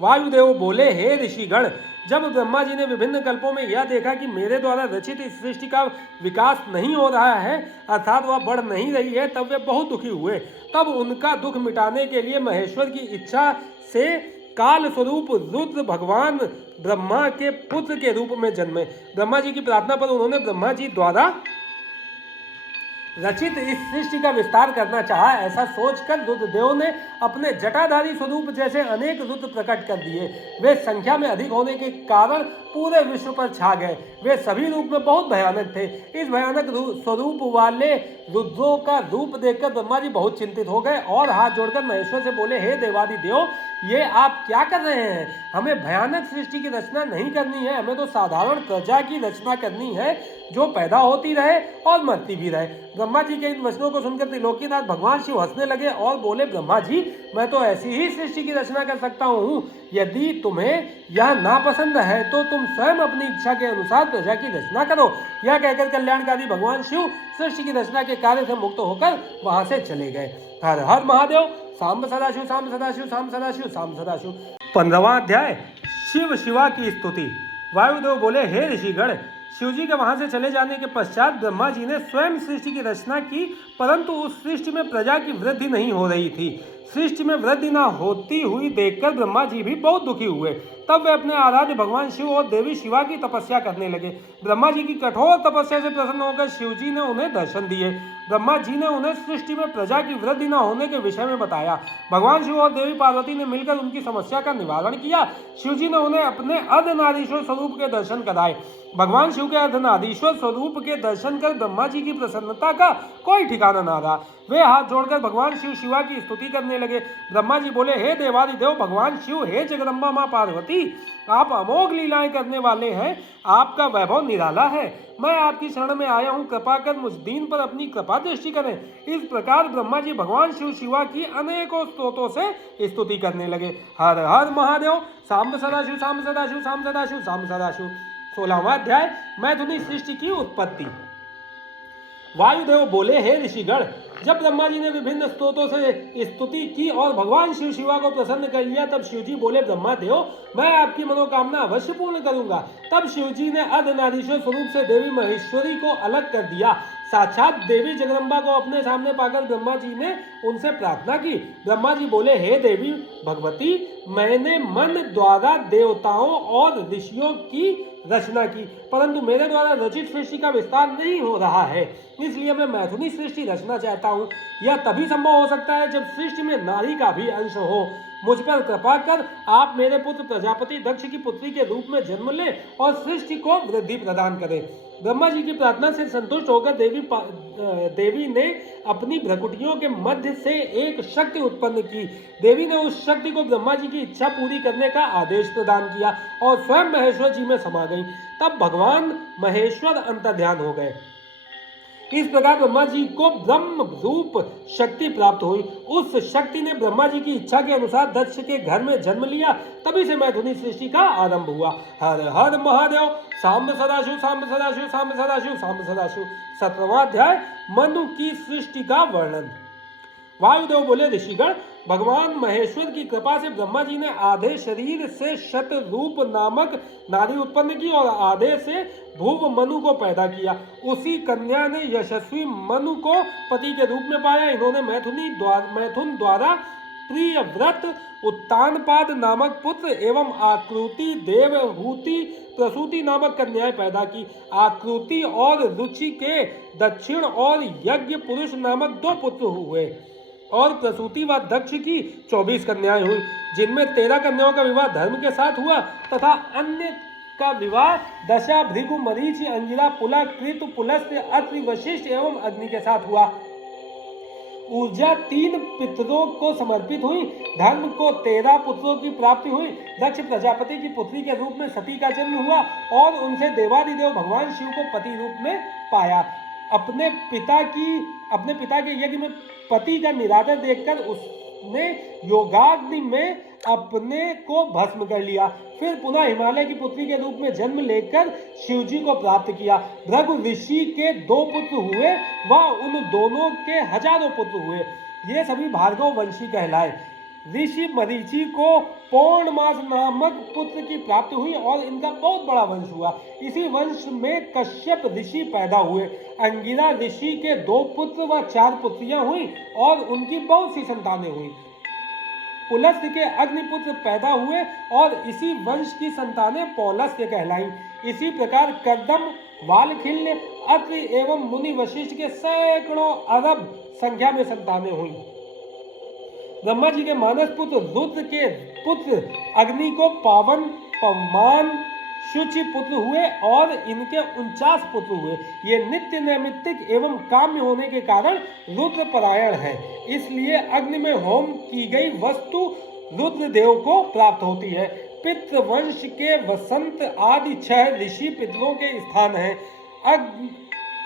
वायुदेव बोले, हे ऋषिगण, जब ब्रह्मा जी ने विभिन्न कल्पों में यह देखा कि मेरे द्वारा रचित इस सृष्टि का विकास नहीं हो रहा है, अर्थात वह बढ़ नहीं रही है, तब वे बहुत दुखी हुए। तब उनका दुख मिटाने के लिए महेश्वर की इच्छा से काल स्वरूप रुद्र भगवान ब्रह्मा के पुत्र के रूप में जन्मे। ब्रह्मा जी की प्रार्थना पर उन्होंने ब्रह्मा जी द्वारा रचित इस सृष्टि का विस्तार करना चाहा। ऐसा सोचकर रुद्रदेव ने अपने जटाधारी स्वरूप जैसे अनेक रुद्र प्रकट कर दिए। वे संख्या में अधिक होने के कारण पूरे विश्व पर छा गए। वे सभी रूप में बहुत भयानक थे। इस भयानक स्वरूप वाले रुद्रों का रूप देखकर ब्रह्मा जी बहुत चिंतित हो गए और हाथ जोड़कर महेश्वर से बोले, हे देवादिदेव, ये आप क्या कर रहे हैं? हमें भयानक सृष्टि की रचना नहीं करनी है, हमें तो साधारण प्रजा की रचना करनी है जो पैदा होती रहे और मरती भी रहे। ब्रह्मा जी के इन वचनों को सुनकर त्रिलोकीनाथ भगवान शिव हंसने लगे और बोले, ब्रह्मा जी, मैं तो ऐसी ही सृष्टि की रचना कर सकता हूँ। यदि तुम्हें यह नापसंद है तो तुम स्वयं अपनी इच्छा के अनुसार प्रजा की रचना करो। यह कहकर कल्याणकारी भगवान शिव सृष्टि की रचना के कार्य से मुक्त होकर वहां से चले गए। हर हर महादेव। सांब सदाशिव सांब सदाशिव सांब सदाशिव सांब सदाशिव। 15वां अध्याय शिव शिवा की स्तुति। वायुदेव बोले, हे ऋषिगण, शिव जी के वहां से चले जाने के पश्चात ब्रह्मा जी ने स्वयं सृष्टि की रचना की, परंतु उस सृष्टि में प्रजा की वृद्धि नहीं हो रही थी। सृष्टि में वृद्धि न होती हुई देखकर ब्रह्मा जी भी बहुत दुखी हुए। तब वे अपने आराध्य भगवान शिव और देवी शिवा की तपस्या करने लगे। ब्रह्मा जी की कठोर तपस्या से प्रसन्न होकर शिव जी ने उन्हें दर्शन दिए। ब्रह्मा जी ने उन्हें सृष्टि में प्रजा की वृद्धि न होने के विषय में बताया। भगवान शिव और देवी पार्वती ने मिलकर उनकी समस्या का निवारण किया। शिव जी ने उन्हें अपने अर्धनारीश्वर स्वरूप के दर्शन कराए। भगवान शिव के अर्धनारीश्वर स्वरूप के दर्शन कर ब्रह्मा जी की प्रसन्नता का कोई ठिकाना न रहा। वे हाथ जोड़कर भगवान शिव शिवा की स्तुति करने लगे। ब्रह्मा जी बोले, हे देवादिदेव भगवान शिव, हे जगदम्बा माँ पार्वती, आप अमोघ लीलाएं करने वाले हैं, आपका वैभव निराला है। मैं आपकी शरण में आया हूँ, कृपा कर मुझ दीन पर अपनी कृपा दृष्टि करें। इस प्रकार ब्रह्मा जी भगवान शिव शिवा की अनेकों स्तोत्रों से स्तुति करने लगे। हर हर महादेव। सांब सदाशिव सांब सदाशिव सांब सदाशिव सांब सदाशिव। 16वां अध्याय मैथुनी सृष्टि की उत्पत्ति। वायुदेव बोले, हे ऋषिगण, जब ब्रह्मा जी ने विभिन्न स्तोत्रों से स्तुति की और भगवान शिव शिवा को प्रसन्न कर लिया, तब शिव जी बोले, ब्रह्मा देव, मैं आपकी मनोकामना अवश्य पूर्ण करूंगा। तब शिव जी ने अर्धनारीश्वर स्वरूप से देवी महेश्वरी को अलग कर दिया। साक्षात देवी जगदम्बा को अपने सामने पाकर ब्रह्मा जी ने उनसे प्रार्थना की। ब्रह्मा जी बोले, हे देवी भगवती, मैंने मन द्वारा देवताओं और ऋषियों की रचना की, परंतु मेरे द्वारा रचित सृष्टि का विस्तार नहीं हो रहा है, इसलिए मैं मैथुनी सृष्टि रचना चाहता हूँ। यह तभी संभव हो सकता है जब सृष्टि में नारी का भी अंश हो। मुझ पर कृपा कर आप मेरे पुत्र प्रजापति दक्ष की पुत्री के रूप में जन्म लें और सृष्टि को वृद्धि प्रदान करें। ब्रह्मा जी की प्रार्थना से संतुष्ट होकर देवी ने अपनी भ्रकुटियों के मध्य से एक शक्ति उत्पन्न की। देवी ने उस शक्ति को ब्रह्मा जी की इच्छा पूरी करने का आदेश प्रदान किया और स्वयं महेश्वर जी में समा गई। तब भगवान महेश्वर अंतर्ध्यान हो गए। इस प्रकार ब्रह्मा जी को ब्रह्म रूप शक्ति प्राप्त हुई। उस शक्ति ने ब्रह्मा जी की इच्छा के अनुसार दक्ष के घर में जन्म लिया। तभी से मैथुनी सृष्टि का आरंभ हुआ। हर हर महादेव। सांब सदाशिव सांब सदाशिव सांब सदाशिव सांब सदाशिव। 17वां अध्याय मनु की सृष्टि का वर्णन। वायुदेव बोले, ऋषिगण, भगवान महेश्वर की कृपा से ब्रह्मा जी ने आधे शरीर से शत रूप नामक नारी उत्पन्न की और आधे से भुव मनु को पैदा किया। उसी कन्या ने यशस्वी मनु को पति के रूप में पाया। इन्होंने मैथुन द्वारा प्रियव्रत, उत्तानपाद नामक पुत्र एवं आकृति, देवहूति, प्रसूति नामक कन्याएं पैदा की। आकृति और रुचि के दक्षिण और यज्ञ पुरुष नामक 2 पुत्र हुए और प्रसूति व दक्ष की 24 कन्याएं हुई, जिनमें 13 कन्याओं का विवाह धर्म के साथ हुआ तथा अन्य का विवाह दशा, भृगु, मरीचि, अंगिरा, पुला, कृतु, पुलस्त्य, अत्रि, वशिष्ठ एवं अग्नि के साथ हुआ। ऊर्जा 3 पितरों को समर्पित हुई। धर्म को 13 पुत्रों की प्राप्ति हुई। दक्ष प्रजापति की पुत्री के रूप में सती का जन्म हुआ और उनसे देवादिदेव भगवान शिव को पति रूप में पाया। अपने पिता के यज्ञ में पति का निरादर देखकर उसने योगाग्नि में अपने को भस्म कर लिया। फिर पुनः हिमालय की पुत्री के रूप में जन्म लेकर शिवजी को प्राप्त किया। भृगु ऋषि के 2 पुत्र हुए व उन दोनों के हजारों पुत्र हुए। ये सभी भार्गव वंशी कहलाए। ऋषि मरीचि को पौर्णमास नामक पुत्र की प्राप्ति हुई और इनका बहुत बड़ा वंश हुआ। इसी वंश में कश्यप ऋषि पैदा हुए। अंगिरा ऋषि के 2 पुत्र व 4 पुत्रियां हुई और उनकी बहुत सी संतानें हुई। पुलस्त्य के अग्निपुत्र पैदा हुए और इसी वंश की संतानें पौलस्त्य कहलाई। इसी प्रकार कर्दम, वालखिल्य, अत्रि एवं मुनि वशिष्ठ के सैकड़ों अरब संख्या में संतानें हुई। ब्रह्मा जी के मानस पुत्र रुद्र के पुत्र अग्नि को पावन, पवमान, शुचि पुत्र हुए और इनके 49 पुत्र हुए। ये नित्य नैमित्तिक एवं काम्य होने के कारण रुद्र परायण है। इसलिए अग्नि में होम की गई वस्तु रुद्र देव को प्राप्त होती है। पितृवंश के वसंत आदि 6 ऋषि पितरों के स्थान हैं।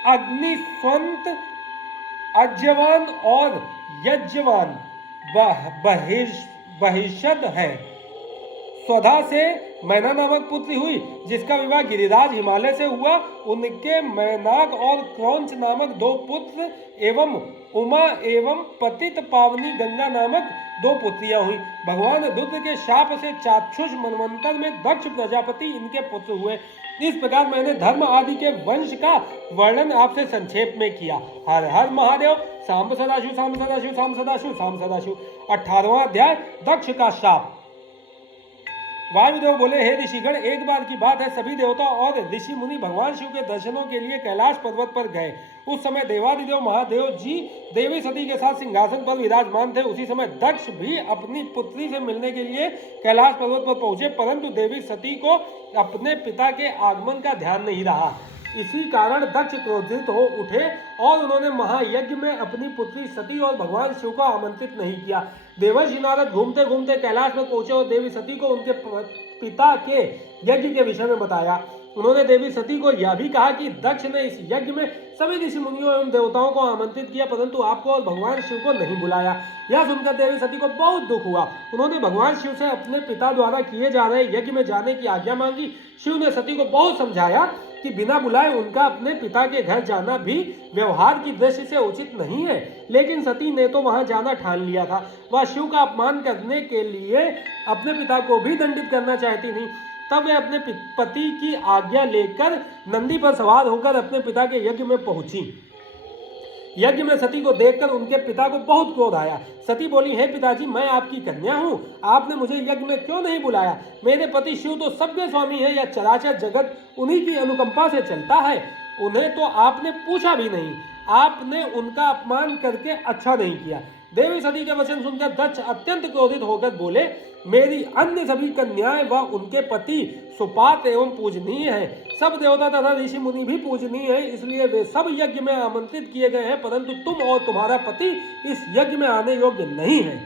अग्निस्वंत, अज्यवान और यज्ञवान बहिषद है। स्वधा से मैना नामक पुत्री हुई जिसका विवाह गिरिराज हिमालय से हुआ। उनके मैनाक और क्रौंच नामक 2 पुत्र एवं उमा एवं पतित पावनी गंगा नामक 2 पुत्रियां हुई। भगवान रुद्र के शाप से चाक्षुष मनवंतर में दक्ष प्रजापति इनके पुत्र हुए। इस प्रकार मैंने धर्म आदि के वंश का वर्णन आपसे संक्षेप में किया। हर हर महादेव। सांब सदाशिव, सांब सदाशिव, सांब सदाशिव, सांब सदाशिव। 18वां अध्याय, दक्ष का शाप। वायुदेव बोले, हे ऋषिगण, एक बार की बात है, सभी देवता और ऋषि मुनि भगवान शिव के दर्शनों के लिए कैलाश पर्वत पर गए। उस समय देवादिदेव महादेव जी देवी सती के साथ सिंहासन पर विराजमान थे। उसी समय दक्ष भी अपनी पुत्री से मिलने के लिए कैलाश पर्वत पर पहुंचे, परंतु देवी सती को अपने पिता के आगमन का ध्यान नहीं रहा। इसी कारण दक्ष क्रोधित हो उठे और उन्होंने महायज्ञ में अपनी पुत्री सती और भगवान शिव को आमंत्रित नहीं किया। देवर्षि नारद घूमते घूमते कैलाश में पहुंचे और देवी सती को उनके पिता के यज्ञ के विषय में बताया। उन्होंने देवी सती को यह भी कहा कि दक्ष ने इस यज्ञ में सभी ऋषि मुनियों एवं देवताओं को आमंत्रित किया, परंतु आपको और भगवान शिव को नहीं बुलाया। यह सुनकर देवी सती को बहुत दुख हुआ। उन्होंने भगवान शिव से अपने पिता द्वारा किए जा रहे यज्ञ में जाने की आज्ञा मांगी। शिव ने सती को बहुत समझाया कि बिना बुलाए उनका अपने पिता के घर जाना भी व्यवहार की दृष्टि से उचित नहीं है, लेकिन सती ने तो वहां जाना ठान लिया था। वह शिव का अपमान करने के लिए अपने पिता को भी दंडित करना चाहती थी। तब वे अपने पति की आज्ञा लेकर नंदी पर सवार होकर अपने पिता के यज्ञ में पहुंची। यज्ञ में सती को देखकर उनके पिता को बहुत क्रोध आया। सती बोली, हे पिताजी, मैं आपकी कन्या हूँ, आपने मुझे यज्ञ में क्यों नहीं बुलाया? मेरे पति शिव तो सबके स्वामी है, यह चराचर जगत उन्हीं की अनुकंपा से चलता है। उन्हें तो आपने पूछा भी नहीं। आपने उनका अपमान करके अच्छा नहीं किया। देवी सती के वचन सुनकर दक्ष अत्यंत क्रोधित होकर बोले, मेरी अन्य सभी कन्याएं व उनके पति सुपात्र एवं पूजनीय हैं। सब देवता तथा ऋषि मुनि भी पूजनीय हैं, इसलिए वे सब यज्ञ में आमंत्रित किए गए हैं, परंतु तुम और तुम्हारा पति इस यज्ञ में आने योग्य नहीं है।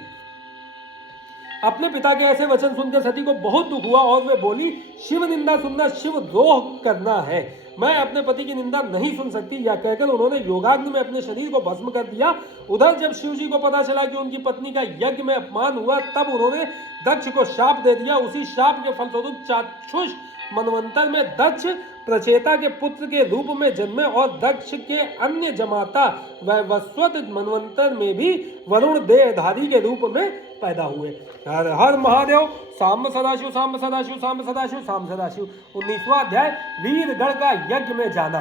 अपने पिता के ऐसे वचन सुनकर सती को बहुत दुख हुआ और वे बोली, शिव निंदा सुनना शिव द्रोह करना है, मैं अपने पति की निंदा नहीं सुन सकती। यह कहकर उन्होंने योगाग्नि में अपने शरीर को भस्म कर दिया। उधर जब शिव जी को पता चला कि उनकी पत्नी का यज्ञ में अपमान हुआ, तब उन्होंने दक्ष को शाप दे दिया। उसी शाप के फलस्वरूप चाक्षुष मनवंतर में दक्ष प्रचेता के पुत्र के रूप में जन्मे और दक्ष के अन्य जमाता वैवस्वत मनवंतर में भी वरुण देहधारी के रूप में पैदा हुए। हर हर महादेव। सांब सदाशिव, सांब सदाशिव, सांब सदाशिव, सांब सदाशिव। 19वां अध्याय, वीरगढ़ का यज्ञ में जाना।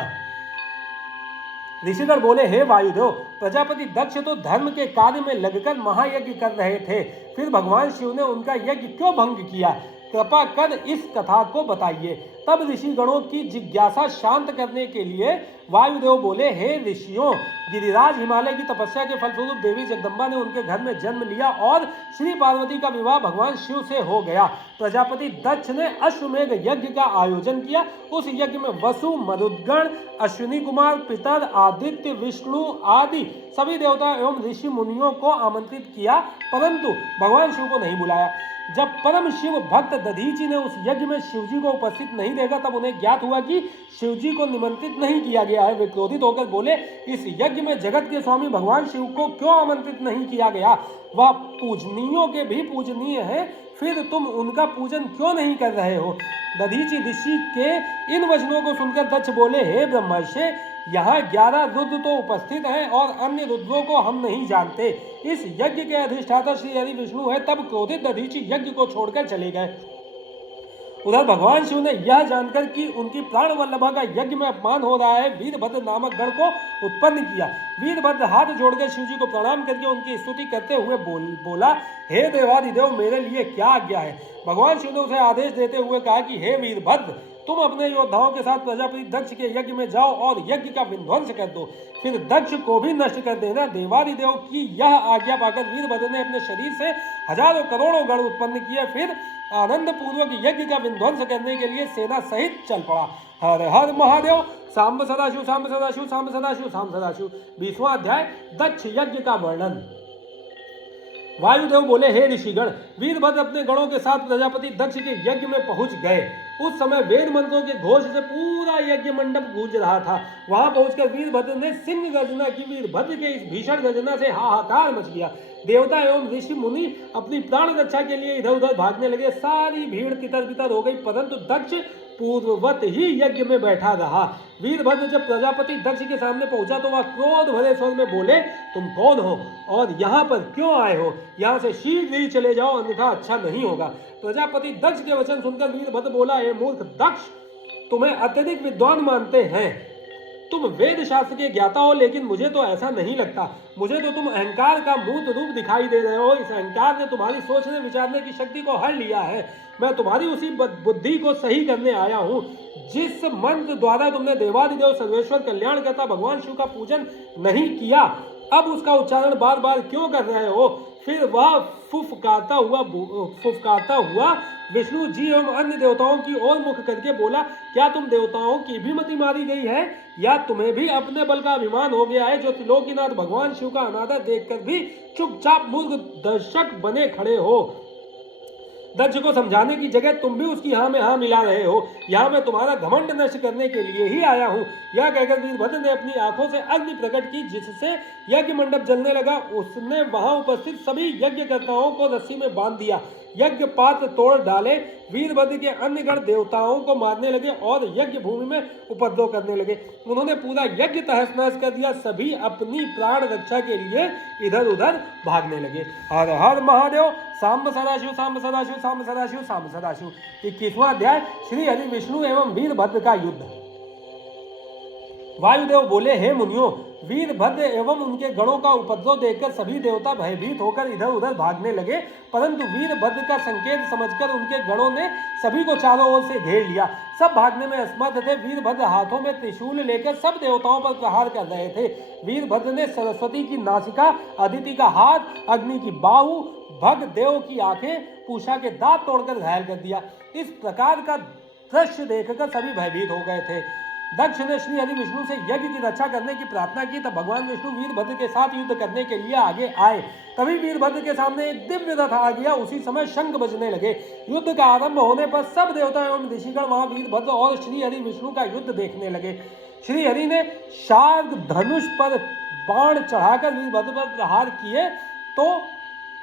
ऋषिगण बोले, हे वायुदेव, प्रजापति दक्ष तो धर्म के कार्य में लगकर महायज्ञ कर रहे थे, फिर भगवान शिव ने उनका यज्ञ क्यों भंग किया? कृपा कर इस कथा को बताइए। तब ऋषि गणों की जिज्ञासा शांत करने के लिए वायुदेव बोले, हे ऋषियों, गिरिराज हिमालय की तपस्या के फलस्वरूप देवी जगदम्बा ने उनके घर में जन्म लिया और श्री पार्वती का विवाह भगवान शिव से हो गया। प्रजापति दक्ष ने अश्वमेध यज्ञ का आयोजन किया। उस यज्ञ में वसु, मरुद्गण, अश्विनी कुमार, पितर, आदित्य, विष्णु आदि सभी देवता एवं ऋषि मुनियों को आमंत्रित किया, परंतु भगवान शिव को नहीं बुलाया। जब परम शिव भक्त दधीचि ने उस यज्ञ में शिवजी को उपस्थित नहीं देखा, तब उन्हें ज्ञात हुआ कि शिवजी को निमंत्रित नहीं किया गया है। वे क्रोधित होकर बोले, इस यज्ञ में जगत के स्वामी भगवान शिव को क्यों आमंत्रित नहीं किया गया? वह पूजनीयों के भी पूजनीय है, फिर तुम उनका पूजन क्यों नहीं कर रहे हो? दधीचि ऋषि के इन वचनों को सुनकर दक्ष बोले, हे ब्रह्मर्षि, यहाँ 11 रुद्र तो उपस्थित हैं और अन्य रुद्रों को हम नहीं जानते। इस यज्ञ के अधिष्ठाता श्री हरि विष्णु है। तब क्रोधित दधीचि यज्ञ को छोड़कर चले गए। उधर भगवान शिव ने यह जानकर कि उनकी प्राण वल्लभा का यज्ञ में अपमान हो रहा है, वीरभद्र नामक गण को उत्पन्न किया। वीरभद्र हाथ जोड़कर शिव जी को प्रणाम करके उनकी स्तुति करते हुए बोला, हे देवादिदेव, मेरे लिए क्या आज्ञा है? भगवान शिव ने उसे आदेश देते हुए कहा कि हे वीरभद्र, तुम अपने योद्धाओं के साथ प्रजापति दक्ष के यज्ञ में जाओ और यज्ञ का विध्वंस कर दो, फिर दक्ष को भी नष्ट कर देना। देवादिदेव की यह आज्ञा पाकर वीरभद्र ने अपने शरीर से हजारों करोड़ों गण उत्पन्न किए, फिर आनंद पूर्वक यज्ञ का विध्वंस करने के लिए सेना सहित चल पड़ा। हर हर महादेव। सांब सदाशिव, सांब सदाशिव, सांब सदाशिव, सांब सदाशिव। 20वां अध्याय, दक्ष यज्ञ का वर्णन। वायुदेव बोले, हे ऋषिगण, वीरभद्र अपने गणों के साथ प्रजापति दक्ष के यज्ञ में पहुंच गए। उस समय वेद मंत्रों के घोष से पूरा यज्ञ मंडप गूंज रहा था। वहां पहुंचकर वीरभद्र ने सिंह गर्जना की। वीरभद्र के इस भीषण गर्जना से हाहाकार मच गया। देवता एवं ऋषि मुनि अपनी प्राण रक्षा के लिए इधर उधर भागने लगे। सारी भीड़ तितर बितर हो गई, परंतु दक्ष पूर्ववत ही यज्ञ में बैठा रहा। वीरभद्र जब प्रजापति दक्ष के सामने पहुंचा तो वह क्रोध भरे स्वर में बोले, तुम कौन हो और यहाँ पर क्यों आए हो? यहाँ से शीघ्र ही चले जाओ, अन्यथा अच्छा नहीं होगा। प्रजापति दक्ष के वचन सुनकर वीरभद्र बोला, हे मूर्ख दक्ष, तुम्हें अत्यधिक विद्वान मानते हैं, तुम वेद शास्त्र के ज्ञाता हो, लेकिन मुझे तो ऐसा नहीं लगता। मुझे तो तुम अहंकार का मूर्त रूप दिखाई दे रहे हो। इस अहंकार ने तुम्हारी सोचने विचारने की शक्ति को हर लिया है। मैं तुम्हारी उसी बुद्धि को सही करने आया हूँ जिस मंत्र द्वारा तुमने देवादिदेव सर्वेश्वर कल्याणकर्ता भगवान शिव का पूजन नहीं किया। अब उसका उच्चारण बार बार क्यों कर रहे हो? फिर वह फुफकारता हुआ विष्णु जी एवं अन्य देवताओं की ओर मुख करके बोला, क्या तुम देवताओं की भी मति मारी गई है या तुम्हें भी अपने बल का अभिमान हो गया है जो त्रिलोकीनाथ भगवान शिव का अनादर देखकर भी चुपचाप मूर्ख दर्शक बने खड़े हो? दक्ष को समझाने की जगह तुम भी उसकी हाँ में हाँ मिला रहे हो। यहाँ मैं तुम्हारा घमंड नष्ट करने के लिए ही आया हूँ। यह कहकर वीरभद्र ने अपनी आंखों से अग्नि प्रकट की, जिससे यज्ञ मंडप जलने लगा। उसने वहां उपस्थित सभी यज्ञकर्ताओं को रस्सी में बांध दिया। यज्ञ पात्र तोड़ डाले। वीरभद्र के अन्य गण देवताओं को मारने लगे और यज्ञ भूमि में उपद्रव करने लगे। उन्होंने पूरा यज्ञ तहस नहस कर दिया। सभी अपनी प्राण रक्षा के लिए इधर उधर भागने लगे। हर हर महादेव। सांब सदाशिव, सांब सदाशिव, सांब सदाशिव, सांब सदाशिव। 21वां अध्याय, श्री हरि विष्णु एवं वीरभद्र का युद्ध। वायुदेव बोले, हे मुनियों, वीरभद्र एवं उनके गणों का उपद्रव देखकर सभी देवता भयभीत होकर इधर उधर भागने लगे, परंतु वीरभद्र का संकेत समझकर उनके गणों ने सभी को चारों ओर से घेर लिया। सब भागने में असमर्थ थे। वीरभद्र हाथों में त्रिशूल लेकर सब देवताओं पर प्रहार कर रहे थे। वीरभद्र ने सरस्वती की नासिका, अदिति का हाथ, अग्नि की बाहु, भग देव की आंखें, पूषा के दांत तोड़कर घायल कर दिया। इस प्रकार का दृश्य देखकर सभी भयभीत हो गए थे। दक्ष ने श्री हरि विष्णु से यज्ञ की रक्षा करने की प्रार्थना की। तब भगवान विष्णु वीरभद्र के साथ युद्ध करने के लिए आगे आए। तभी वीरभद्र के सामने एक दिव्य रथ आ गया। उसी समय शंख बजने लगे। युद्ध का आरंभ होने पर सब देवता एवं ऋषिगण वहां वीरभद्र और श्री हरि विष्णु का युद्ध देखने लगे। श्री हरि ने शार्ग धनुष पर बाण चढ़ाकर वीरभद्र पर प्रहार किए तो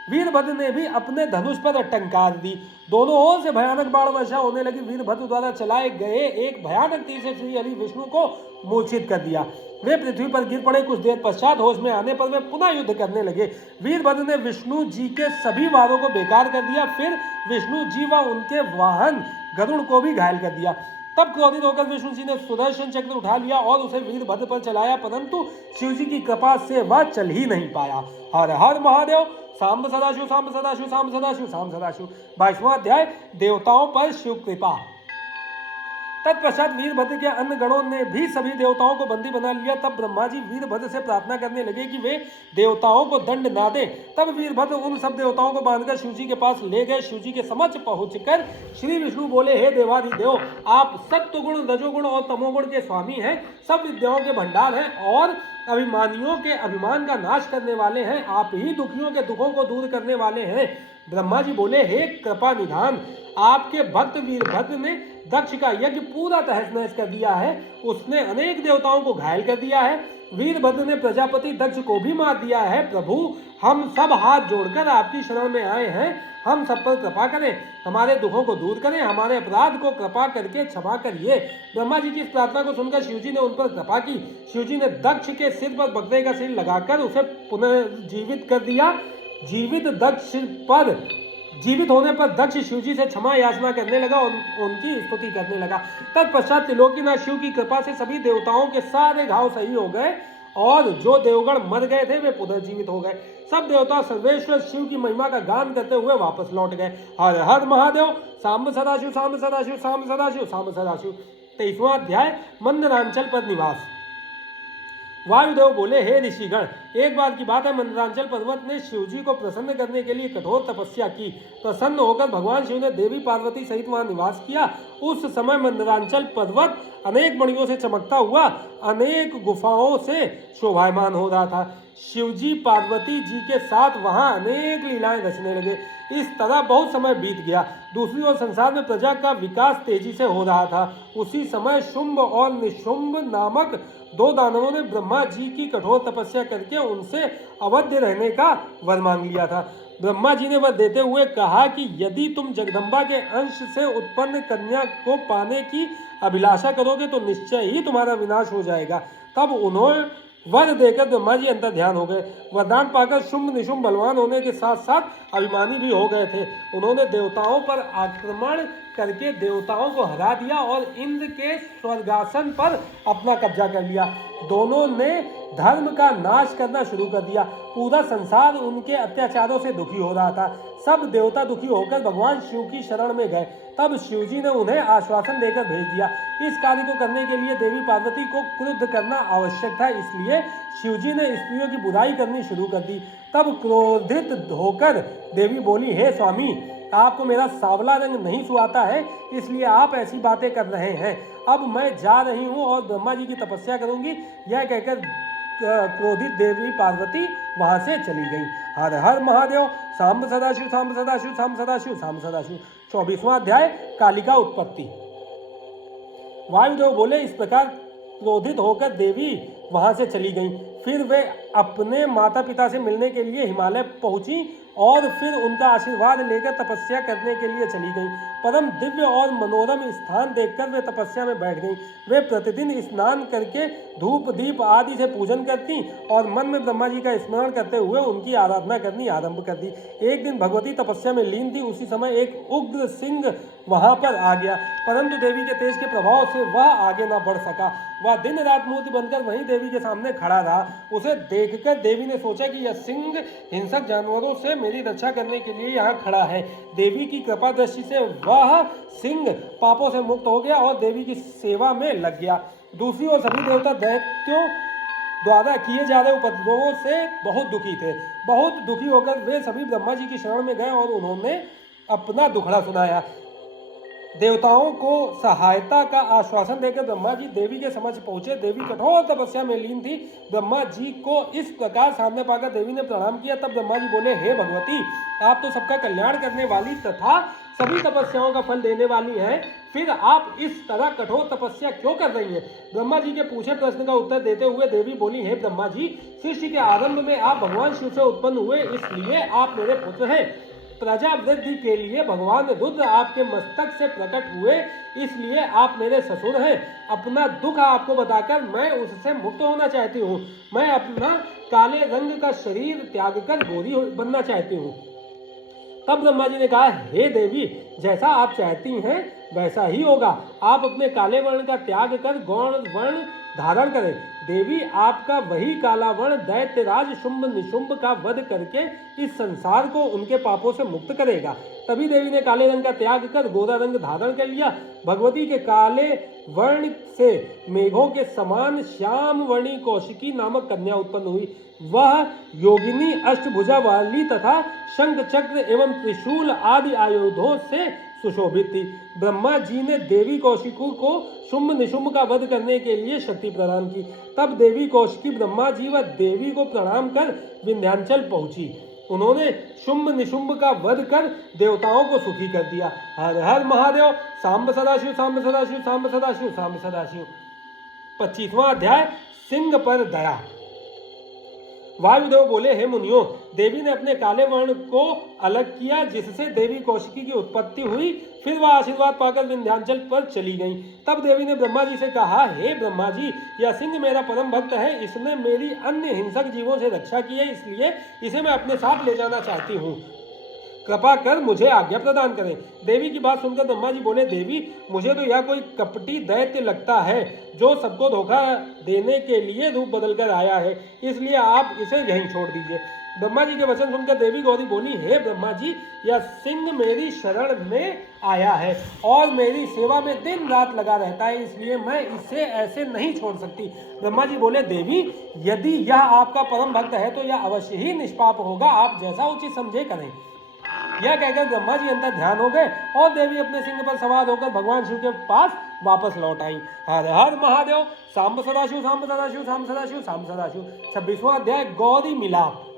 वीरभद्र ने भी अपने धनुष पर टंकार दी। दोनों ओर से भयानक बाण वर्षा होने लगी। वीरभद्र द्वारा चलाए गए एक भयानक तीर से श्री हरि विष्णु को मूर्छित कर दिया। वे पृथ्वी पर गिर पड़े। कुछ देर पश्चात होश में आने पर वे पुनः युद्ध करने लगे। वीरभद्र ने विष्णु जी के सभी वारों को बेकार कर दिया। फिर विष्णु जी व उनके वाहन गरुड़ को भी घायल कर दिया। तब क्रोधित होकर विष्णु जी ने सुदर्शन चक्र उठा लिया और उसे वीरभद्र पर चलाया, परंतु शिव जी की कृपा से वह चल ही नहीं पाया। हर हर महादेव। सांब सदाशिव, सांब सदाशिव, सांब सदाशिव, सांब सदाशिव। 22वां अध्याय, देवताओं पर शिव कृपा। तत्पश्चात वीरभद्र के अन्य गणों ने भी सभी देवताओं को बंदी बना लिया। तब ब्रह्मा जी वीरभद्र से प्रार्थना करने लगे कि वे देवताओं को दंड ना दें। तब वीरभद्र उन सब देवताओं को बांधकर शिव जी के पास ले गए। शिव जी के समक्ष पहुंचकर श्री विष्णु बोले, हे देवाधिदेव, आप सत्वगुण, रजोगुण और तमोगुण के स्वामी हैं, सब विद्याओं के भंडार हैं और अभिमानियों के अभिमान का नाश करने वाले हैं। आप ही दुखियों के दुखों को दूर करने वाले हैं। ब्रह्मा जी बोले, हे कृपा निधान, आपके भक्त वीरभद्र ने दक्ष का यज्ञ पूरा तहस नहस कर दिया है। उसने अनेक देवताओं को घायल कर दिया है। वीरभद्र ने प्रजापति दक्ष को भी मार दिया है। प्रभु, हम सब हाथ जोड़कर आपकी शरण में आए हैं। हम सब पर कृपा करें, हमारे दुखों को दूर करें, हमारे अपराध को कृपा करके क्षमा करिए। ब्रह्मा जी की इस प्रार्थना को सुनकर शिव जी ने उन पर कृपा की। शिव जी ने दक्ष के सिर पर बकरे का सिर लगाकर उसे पुनर्जीवित कर दिया। जीवित होने पर दक्ष शिव जी से क्षमा याचना करने लगा और उनकी स्तुति करने लगा। तत्पश्चात त्रिलोकीनाथ शिव की कृपा से सभी देवताओं के सारे घाव सही हो गए और जो देवगण मर गए थे वे पुनर्जीवित हो गए। सब देवता सर्वेश्वर शिव की महिमा का गान करते हुए वापस लौट गए। हर हर महादेव। सांब सदाशिव, सांब सदाशिव, सांब सदाशिव, सांब सदाशिव। 23वां अध्याय, मंदरांचल पर निवास। वायुदेव बोले, हे ऋषिगण, एक बार की बात है, मंदरांचल पर्वत ने शिव जी को प्रसन्न करने के लिए कठोर तपस्या की। प्रसन्न होकर भगवान शिव ने देवी पार्वती सहित वहां निवास किया। उस समय मंदरांचल पर्वत अनेक मणियों से चमकता हुआ अनेक गुफाओं से शोभायमान हो रहा था। शिवजी पार्वती जी के साथ वहां अनेक लीलाएं रचने लगे। इस तरह बहुत समय बीत गया। दूसरी ओर संसार में प्रजा का विकास तेजी से हो रहा था। उसी समय शुंभ और निशुंभ नामक दो दानवों ने ब्रह्मा जी की कठोर तपस्या करके उनसे अवध्य रहने का वर मांग लिया था। ब्रह्मा जी ने वह देते हुए कहा कि यदि तुम जगदम्बा के अंश से उत्पन्न कन्या को पाने की अभिलाषा करोगे तो निश्चय ही तुम्हारा विनाश हो जाएगा। तब उन्होंने वर देकर ब्रह्मा जी अंतर ध्यान हो गए। वरदान पाकर शुंभ निशुंभ बलवान होने के साथ साथ अभिमानी भी हो गए थे। उन्होंने देवताओं पर आक्रमण करके देवताओं को हरा दिया और इंद्र के स्वर्गासन पर अपना कब्जा कर लिया। दोनों ने धर्म का नाश करना शुरू कर दिया। पूरा संसार उनके अत्याचारों से दुखी हो रहा था। सब देवता दुखी होकर भगवान शिव की शरण में गए। तब शिव जी ने उन्हें आश्वासन देकर भेज दिया। इस कार्य को करने के लिए देवी पार्वती को क्रुद्ध करना आवश्यक था, इसलिए शिव जी ने स्त्रियों की बुराई करनी शुरू कर दी। तब क्रोधित होकर देवी बोली, हे स्वामी, आपको मेरा सांवला रंग नहीं सुहाता है, इसलिए आप ऐसी बातें कर रहे हैं। अब मैं जा रही हूँ और ब्रह्मा जी की तपस्या करूंगी। यह कहकर क्रोधित देवी पार्वती वहां से चली गई। हर हर महादेव। सांब सदाशिव, सांब सदाशिव, सांब सदाशिव, सांब सदाशिव। 24वां अध्याय, कालिका उत्पत्ति। वायुदेव बोले, इस प्रकार क्रोधित होकर देवी वहां से चली गईं। फिर वे अपने माता पिता से मिलने के लिए हिमालय पहुंची और फिर उनका आशीर्वाद लेकर तपस्या करने के लिए चली गईं। परम दिव्य और मनोरम स्थान देखकर वे तपस्या में बैठ गईं। वे प्रतिदिन स्नान करके धूप दीप आदि से पूजन करती और मन में ब्रह्मा जी का स्मरण करते हुए उनकी आराधना करनी आरंभ कर दी। एक दिन भगवती तपस्या में लीन थी। उसी समय एक उग्र सिंह वहां पर आ गया, परंतु देवी के तेज के प्रभाव से वह आगे न बढ़ सका। वह दिन रात मूर्ति बनकर वहीं देवी के सामने खड़ा रहा। उसे देखकर देवी ने सोचा कि यह सिंह हिंसक जानवरों से मेरी रक्षा करने के लिए यहाँ खड़ा है। देवी की कृपा दृष्टि से वह सिंह पापों से मुक्त हो गया और देवी की सेवा में लग गया। दूसरी ओर सभी देवता दैत्यों द्वारा किए जा रहे उपद्रवों से बहुत दुखी थे। बहुत दुखी होकर वे सभी ब्रह्मा जी की शरण में गए और उन्होंने अपना दुखड़ा सुनाया। देवताओं को सहायता का आश्वासन देकर ब्रह्मा जी देवी के समक्ष पहुंचे। देवी कठोर तपस्या में लीन थी। ब्रह्मा जी को इस प्रकार सामने पाकर देवी ने प्रणाम किया। तब ब्रह्मा जी बोले, हे भगवती, आप तो सबका कल्याण करने वाली तथा सभी तपस्याओं का फल देने वाली हैं, फिर आप इस तरह कठोर तपस्या क्यों कर रही हैं? ब्रह्मा जी के पूछे प्रश्न का उत्तर देते हुए देवी बोली, हे ब्रह्मा जी, सृष्टि के आरंभ में आप भगवान शिव से उत्पन्न हुए, इसलिए आप मेरे पुत्र हैं। प्रजा वृद्धि के लिए भगवान रुद्र आपके मस्तक से प्रकट हुए, इसलिए आप मेरे ससुर हैं। अपना दुख आपको बताकर मैं उससे मुक्त होना चाहती हूँ। मैं अपना काले रंग का शरीर त्याग कर गोरी बनना चाहती हूँ। तब ब्रह्मा जी ने कहा, हे देवी, जैसा आप चाहती हैं वैसा ही होगा। आप अपने काले वर्ण का त्याग कर गौण वर्ण धारण करें। देवी, आपका वही काला वर्ण दैत्यराज शुंभ निशुंभ का वध करके इस संसार को उनके पापों से मुक्त करेगा। तभी देवी ने काले रंग का त्याग कर गोरा रंग धारण कर लिया। भगवती के काले वर्ण से मेघों के समान श्याम वर्णी कौशिकी नामक कन्या उत्पन्न हुई। वह योगिनी अष्टभुजा वाली तथा शंख चक्र एवं त्रिशूल आदि आयुधों से सुशोभित थी। ब्रह्मा जी ने देवी कौशिकी को शुंभ निशुंभ का वध करने के लिए शक्ति प्रदान की। तब देवी कौशिकी ब्रह्मा जी व देवी को प्रणाम कर विंध्याचल पहुंची। उन्होंने शुंभ निशुंभ का वध कर देवताओं को सुखी कर दिया। हर हर महादेव। सांब सदाशिव, सांब सदाशिव, सांब सदाशिव, सांब सदाशिव। 25वां अध्याय, सिंह पर दया। वायुदेव बोले, हे मुनियों, देवी ने अपने काले वर्ण को अलग किया जिससे देवी कौशिकी की उत्पत्ति हुई। फिर वह आशीर्वाद पाकर विंध्याचल पर चली गईं। तब देवी ने ब्रह्मा जी से कहा, हे ब्रह्मा जी, यह सिंह मेरा परम भक्त है। इसने मेरी अन्य हिंसक जीवों से रक्षा की है, इसलिए इसे मैं अपने साथ ले जाना चाहती हूँ। कृपा कर मुझे आज्ञा प्रदान करें। देवी की बात सुनकर ब्रह्मा जी बोले, देवी, मुझे तो यह कोई कपटी दैत्य लगता है जो सबको धोखा देने के लिए रूप बदलकर आया है, इसलिए आप इसे यहीं छोड़ दीजिए। ब्रह्मा जी के वचन सुनकर देवी गौरी बोली, हे ब्रह्मा जी, यह सिंह मेरी शरण में आया है और मेरी सेवा में दिन रात लगा रहता है, इसलिए मैं इसे ऐसे नहीं छोड़ सकती। ब्रह्मा जी बोले, देवी, यदि यह आपका परम भक्त है तो यह अवश्य ही निष्पाप होगा, आप जैसा उचित समझे करें। यह कहकर ब्रह्मा जी अंतर ध्यान हो गए और देवी अपने सिंह पर सवार होकर भगवान शिव के पास वापस लौट आई। हर हर महादेव। सांब सदाशिव, सांब सदाशिव, सांब सदाशिव, सांब सदाशिव। 26वां अध्याय, गौरी मिलाप।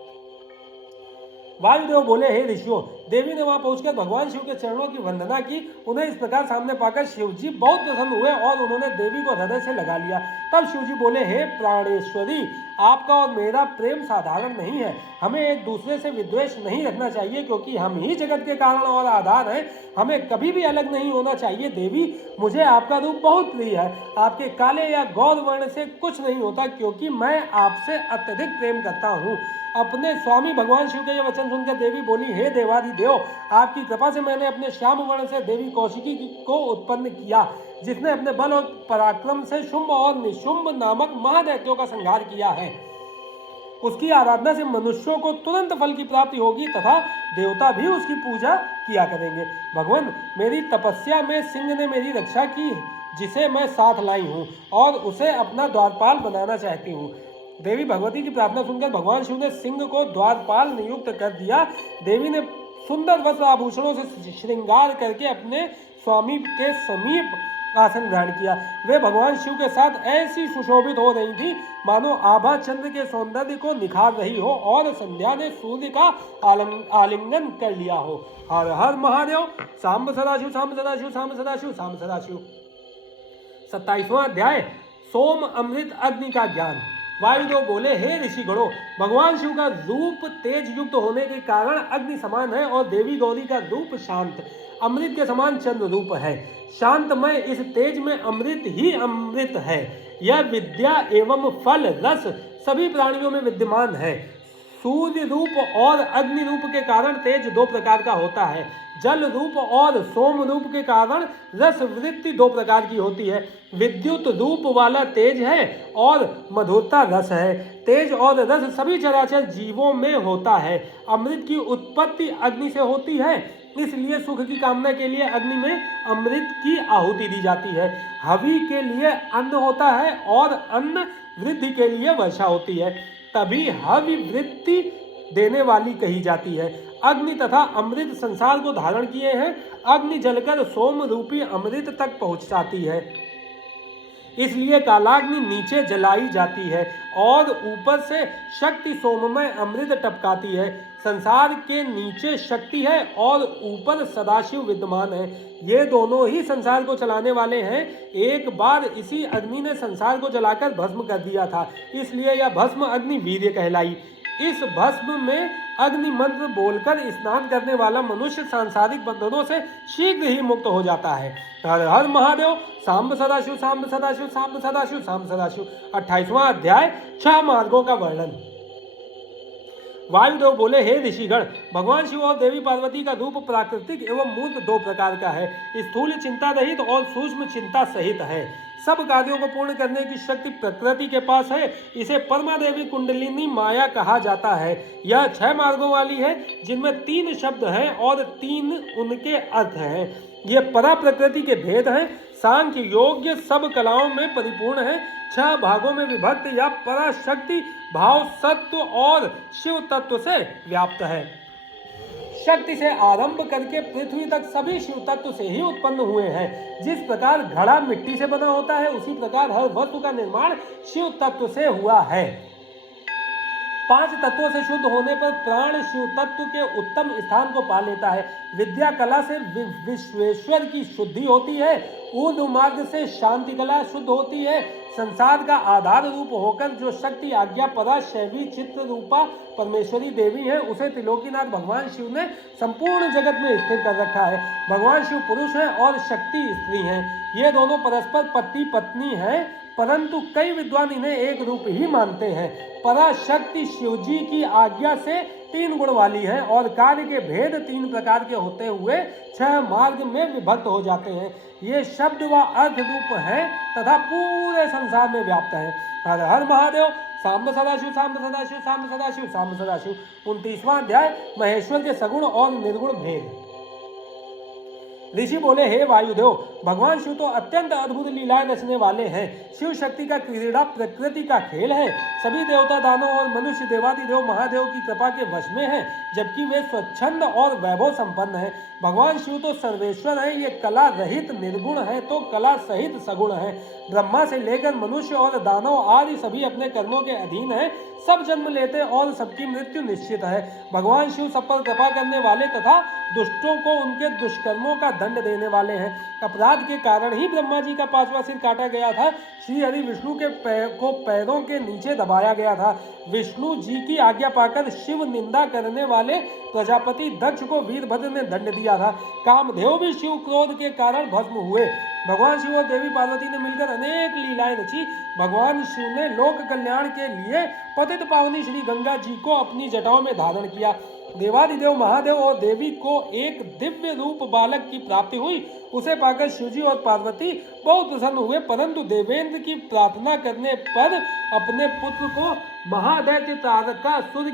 वायुदेव बोले, हे ऋषियों, देवी ने वहां पहुंचकर भगवान शिव के चरणों की वंदना की। उन्हें इस प्रकार सामने पाकर शिव जी बहुत प्रसन्न हुए और उन्होंने देवी को हृदय से लगा लिया। तब शिव जी बोले, हे प्राणेश्वरी, आपका और मेरा प्रेम साधारण नहीं है। हमें एक दूसरे से विद्वेष नहीं रखना चाहिए, क्योंकि हम ही जगत के कारण और आधार हैं। हमें कभी भी अलग नहीं होना चाहिए। देवी, मुझे आपका रूप बहुत प्रिय है। आपके काले या गौर वर्ण से कुछ नहीं होता, क्योंकि मैं आपसे अत्यधिक प्रेम करता हूँ। अपने स्वामी भगवान शिव के ये वचन सुनकर देवी बोली, हे देवादिदेव, आपकी कृपा से मैंने अपने श्याम वर्ण से देवी कौशिकी को उत्पन्न किया, जिसने अपने बल और पराक्रम से शुंभ और निशुंभ नामक महादैत्यों का संहार किया है। उसकी आराधना से मनुष्यों को तुरंत फल की प्राप्ति होगी तथा देवता भी उसकी पूजा किया करेंगे। भगवान, मेरी तपस्या में सिंह ने मेरी रक्षा की, जिसे मैं साथ लाई हूँ और उसे अपना द्वारपाल बनाना चाहती हूँ। देवी भगवती की प्रार्थना सुनकर भगवान शिव ने सिंह को द्वारपाल नियुक्त कर दिया। देवी ने सुंदर वस्त्र आभूषणों से श्रृंगार करके अपने स्वामी के समीप आसन ग्रहण किया। वे भगवान शिव के साथ ऐसी सुशोभित हो रही थी मानो आभा चंद्र के सौंदर्य को निखार रही हो और संध्या ने सूर्य का आलिंगन कर लिया हो। हर हर महादेव। सांब सदाशिव, सांब सदाशिव, सांब सदाशिव, सांब सदाशिव। 27वां अध्याय, सोम अमृत अग्नि का ज्ञान। वायुदेव बोले, हे ऋषिगणों, भगवान शिव का रूप तेज युक्त होने के कारण अग्नि समान है और देवी गौरी का रूप शांत अमृत के समान चंद्र रूप है। शांतमय इस तेज में अमृत ही अमृत है। यह विद्या एवं फल रस सभी प्राणियों में विद्यमान है। सूर्य रूप और अग्नि रूप के कारण तेज दो प्रकार का होता है। जल रूप और सोम रूप के कारण रस वृत्ति दो प्रकार की होती है। विद्युत रूप वाला तेज है और मधुरता रस है। तेज और रस सभी चराचर जीवों में होता है। अमृत की उत्पत्ति अग्नि से होती है, इसलिए सुख की कामना के लिए अग्नि में अमृत की आहुति दी जाती है। हवि के लिए अन्न होता है और अन्न वृद्धि के लिए वर्षा होती है, तभी हवि वृत्ति देने वाली कही जाती है। अग्नि तथा अमृत संसार को धारण किए हैं। अग्नि जलकर सोम रूपी अमृत तक पहुंच जाती है, इसलिए कालाग्नि नीचे जलाई जाती है और ऊपर से शक्ति सोममय अमृत टपकाती है। संसार के नीचे शक्ति है और ऊपर सदाशिव विद्यमान है। ये दोनों ही संसार को चलाने वाले हैं। एक बार इसी अग्नि ने संसार को जलाकर भस्म कर दिया था, इसलिए यह भस्म अग्नि वीर्य कहलाई। इस भस्म में अग्नि मंत्र बोलकर स्नान करने वाला मनुष्य सांसारिक बंधनों से शीघ्र ही मुक्त हो जाता है। हर हर महादेव। सांब सदाशिव, सांब सदाशिव, सांब सदाशिव, सांब सदाशिव। 28वां अध्याय, 6 मार्गों का वर्णन। वायुदेव बोले, हे ऋषिगण, भगवान शिव और देवी पार्वती का रूप प्राकृतिक एवं मूर्त दो प्रकार का है। स्थूल चिंता रहित और सूक्ष्म चिंता सहित है। सब कार्यों को पूर्ण करने की शक्ति प्रकृति के पास है। इसे परमादेवी कुंडलिनी माया कहा जाता है। यह 6 मार्गों वाली है, जिनमें 3 शब्द हैं और 3 उनके अर्थ हैं। ये परा प्रकृति के भेद हैं। सांख्य योग्य सब कलाओं में परिपूर्ण है। 6 भागों में विभक्त या पराशक्ति भाव सत्व और शिव तत्व से व्याप्त है। शक्ति से आरंभ करके पृथ्वी तक सभी शिव तत्व से ही उत्पन्न हुए हैं। जिस प्रकार घड़ा मिट्टी से बना होता है, उसी प्रकार हर वस्तु का निर्माण शिव तत्व से हुआ है। 5 तत्वों से शुद्ध होने पर प्राण शिव तत्व के उत्तम स्थान को पा लेता है। विद्या कला से विश्वेश्वर की शुद्धि होती है। ऊर्ध्व मार्ग से शांति कला शुद्ध होती है। संसार का आधार रूप होकर जो शक्ति आज्ञा परा शैवी चित्र रूपा परमेश्वरी देवी है, उसे त्रिलोकीनाथ भगवान शिव ने संपूर्ण जगत में स्थिर कर रखा है। भगवान शिव पुरुष हैं और शक्ति स्त्री हैं। ये दोनों परस्पर पति पत्नी हैं, परंतु कई विद्वान इन्हें एक रूप ही मानते हैं। पराशक्ति शिव जी की आज्ञा से 3 गुण वाली है और कार्य के भेद 3 प्रकार के होते हुए 6 मार्ग में विभक्त हो जाते हैं। ये शब्द व अर्थ रूप है तथा पूरे संसार में व्याप्त है। हर हर महादेव। सांब सदाशिव, सांब सदाशिव, सांब सदाशिव, सांब सदाशिव। 29वां अध्याय, महेश्वर के सगुण और निर्गुण भेद। ऋषि बोले, हे वायुदेव, भगवान शिव तो अत्यंत अद्भुत लीलाएं रचने वाले हैं। शिव शक्ति का क्रीड़ा प्रकृति का खेल है। सभी देवता दानव और मनुष्य देवादिदेव महादेव की कृपा के वश में हैं, जबकि वे स्वच्छंद और वैभव संपन्न हैं। भगवान शिव तो सर्वेश्वर है। ये कला रहित निर्गुण है तो कला सहित सगुण है। ब्रह्मा से लेकर मनुष्य और दानव आदि सभी अपने कर्मों के अधीन है। सब जन्म लेते और सबकी मृत्यु निश्चित है। भगवान शिव सब पर कृपा करने वाले तथा दुष्टों को उनके दुष्कर्मों का दंड देने वाले हैं। अपराध के कारण ही ब्रह्मा जी का 5वां सिर काटा गया था। श्री हरि विष्णु के पैरों के नीचे दबाया गया था। विष्णु जी की आज्ञा पाकर शिव निंदा करने वाले प्रजापति दक्ष को वीरभद्र ने दंड दिया था। कामदेव भी शिव क्रोध के कारण भस्म हुए। भगवान शिव और देवी पार्वती ने मिलकर अनेक लीलाएं रची। भगवान शिव ने लोक कल्याण के लिए पतित पावनी श्री गंगा जी को अपनी जटाओं में धारण किया। देवादिदेव महादेव और देवी को एक दिव्य रूप बालक की प्राप्ति हुई। उसे पाकर शिवजी और पार्वती बहुत प्रसन्न हुए, परंतु देवेंद्र की प्रार्थना करने पर अपने पुत्र को महादैत्य तारकासुर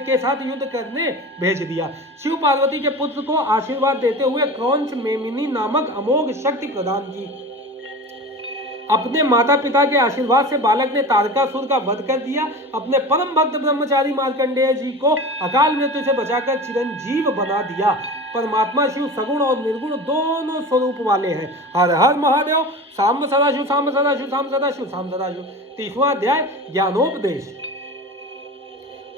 के साथ युद्ध करने भेज दिया। शिव पार्वती के पुत्र को आशीर्वाद देते हुए क्रौंच मेमिनी नामक अमोघ शक्ति प्रदान की। अपने माता पिता के आशीर्वाद से बालक ने तारकासुर का वध कर दिया। अपने परम भक्त ब्रह्मचारी मार्कंडेय जी को अकाल मृत्यु से बचाकर चिरंजीव बना दिया। परमात्मा शिव सगुण और निर्गुण दोनों स्वरूप वाले हैं। हर हर महादेव। सांब सदाशिव, सांब सदाशिव, सांब सदाशिव, सांब सदाशिव। 30वां अध्याय, ज्ञानोपदेश।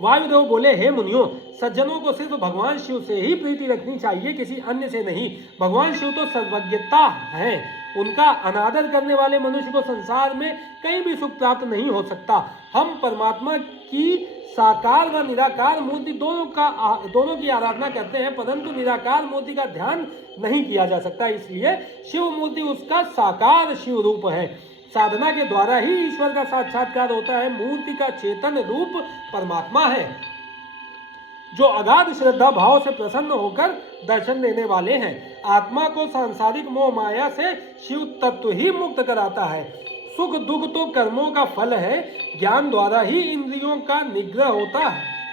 वायुदेव बोले, हे मुनियों, सज्जनों को सिर्फ भगवान शिव से ही प्रीति रखनी चाहिए, किसी अन्य से नहीं। भगवान शिव तो सर्वज्ञता है। उनका अनादर करने वाले मनुष्य को संसार में कहीं भी सुख प्राप्त नहीं हो सकता। हम परमात्मा की साकार व निराकार मूर्ति दोनों की आराधना करते हैं, परंतु निराकार मूर्ति का ध्यान नहीं किया जा सकता। इसलिए शिव मूर्ति उसका साकार शिव रूप है। साधना के द्वारा ही ईश्वर का साक्षात्कार होता है। मूर्ति का चेतन रूप परमात्मा है, जो अगाध श्रद्धा भाव से प्रसन्न होकर दर्शन देने वाले हैं। आत्मा को सांसारिक मोह माया से शिव तत्व ही मुक्त कराता है। सुख दुख तो कर्मों का फल है। ज्ञान द्वारा ही इंद्रियों का निग्रह होता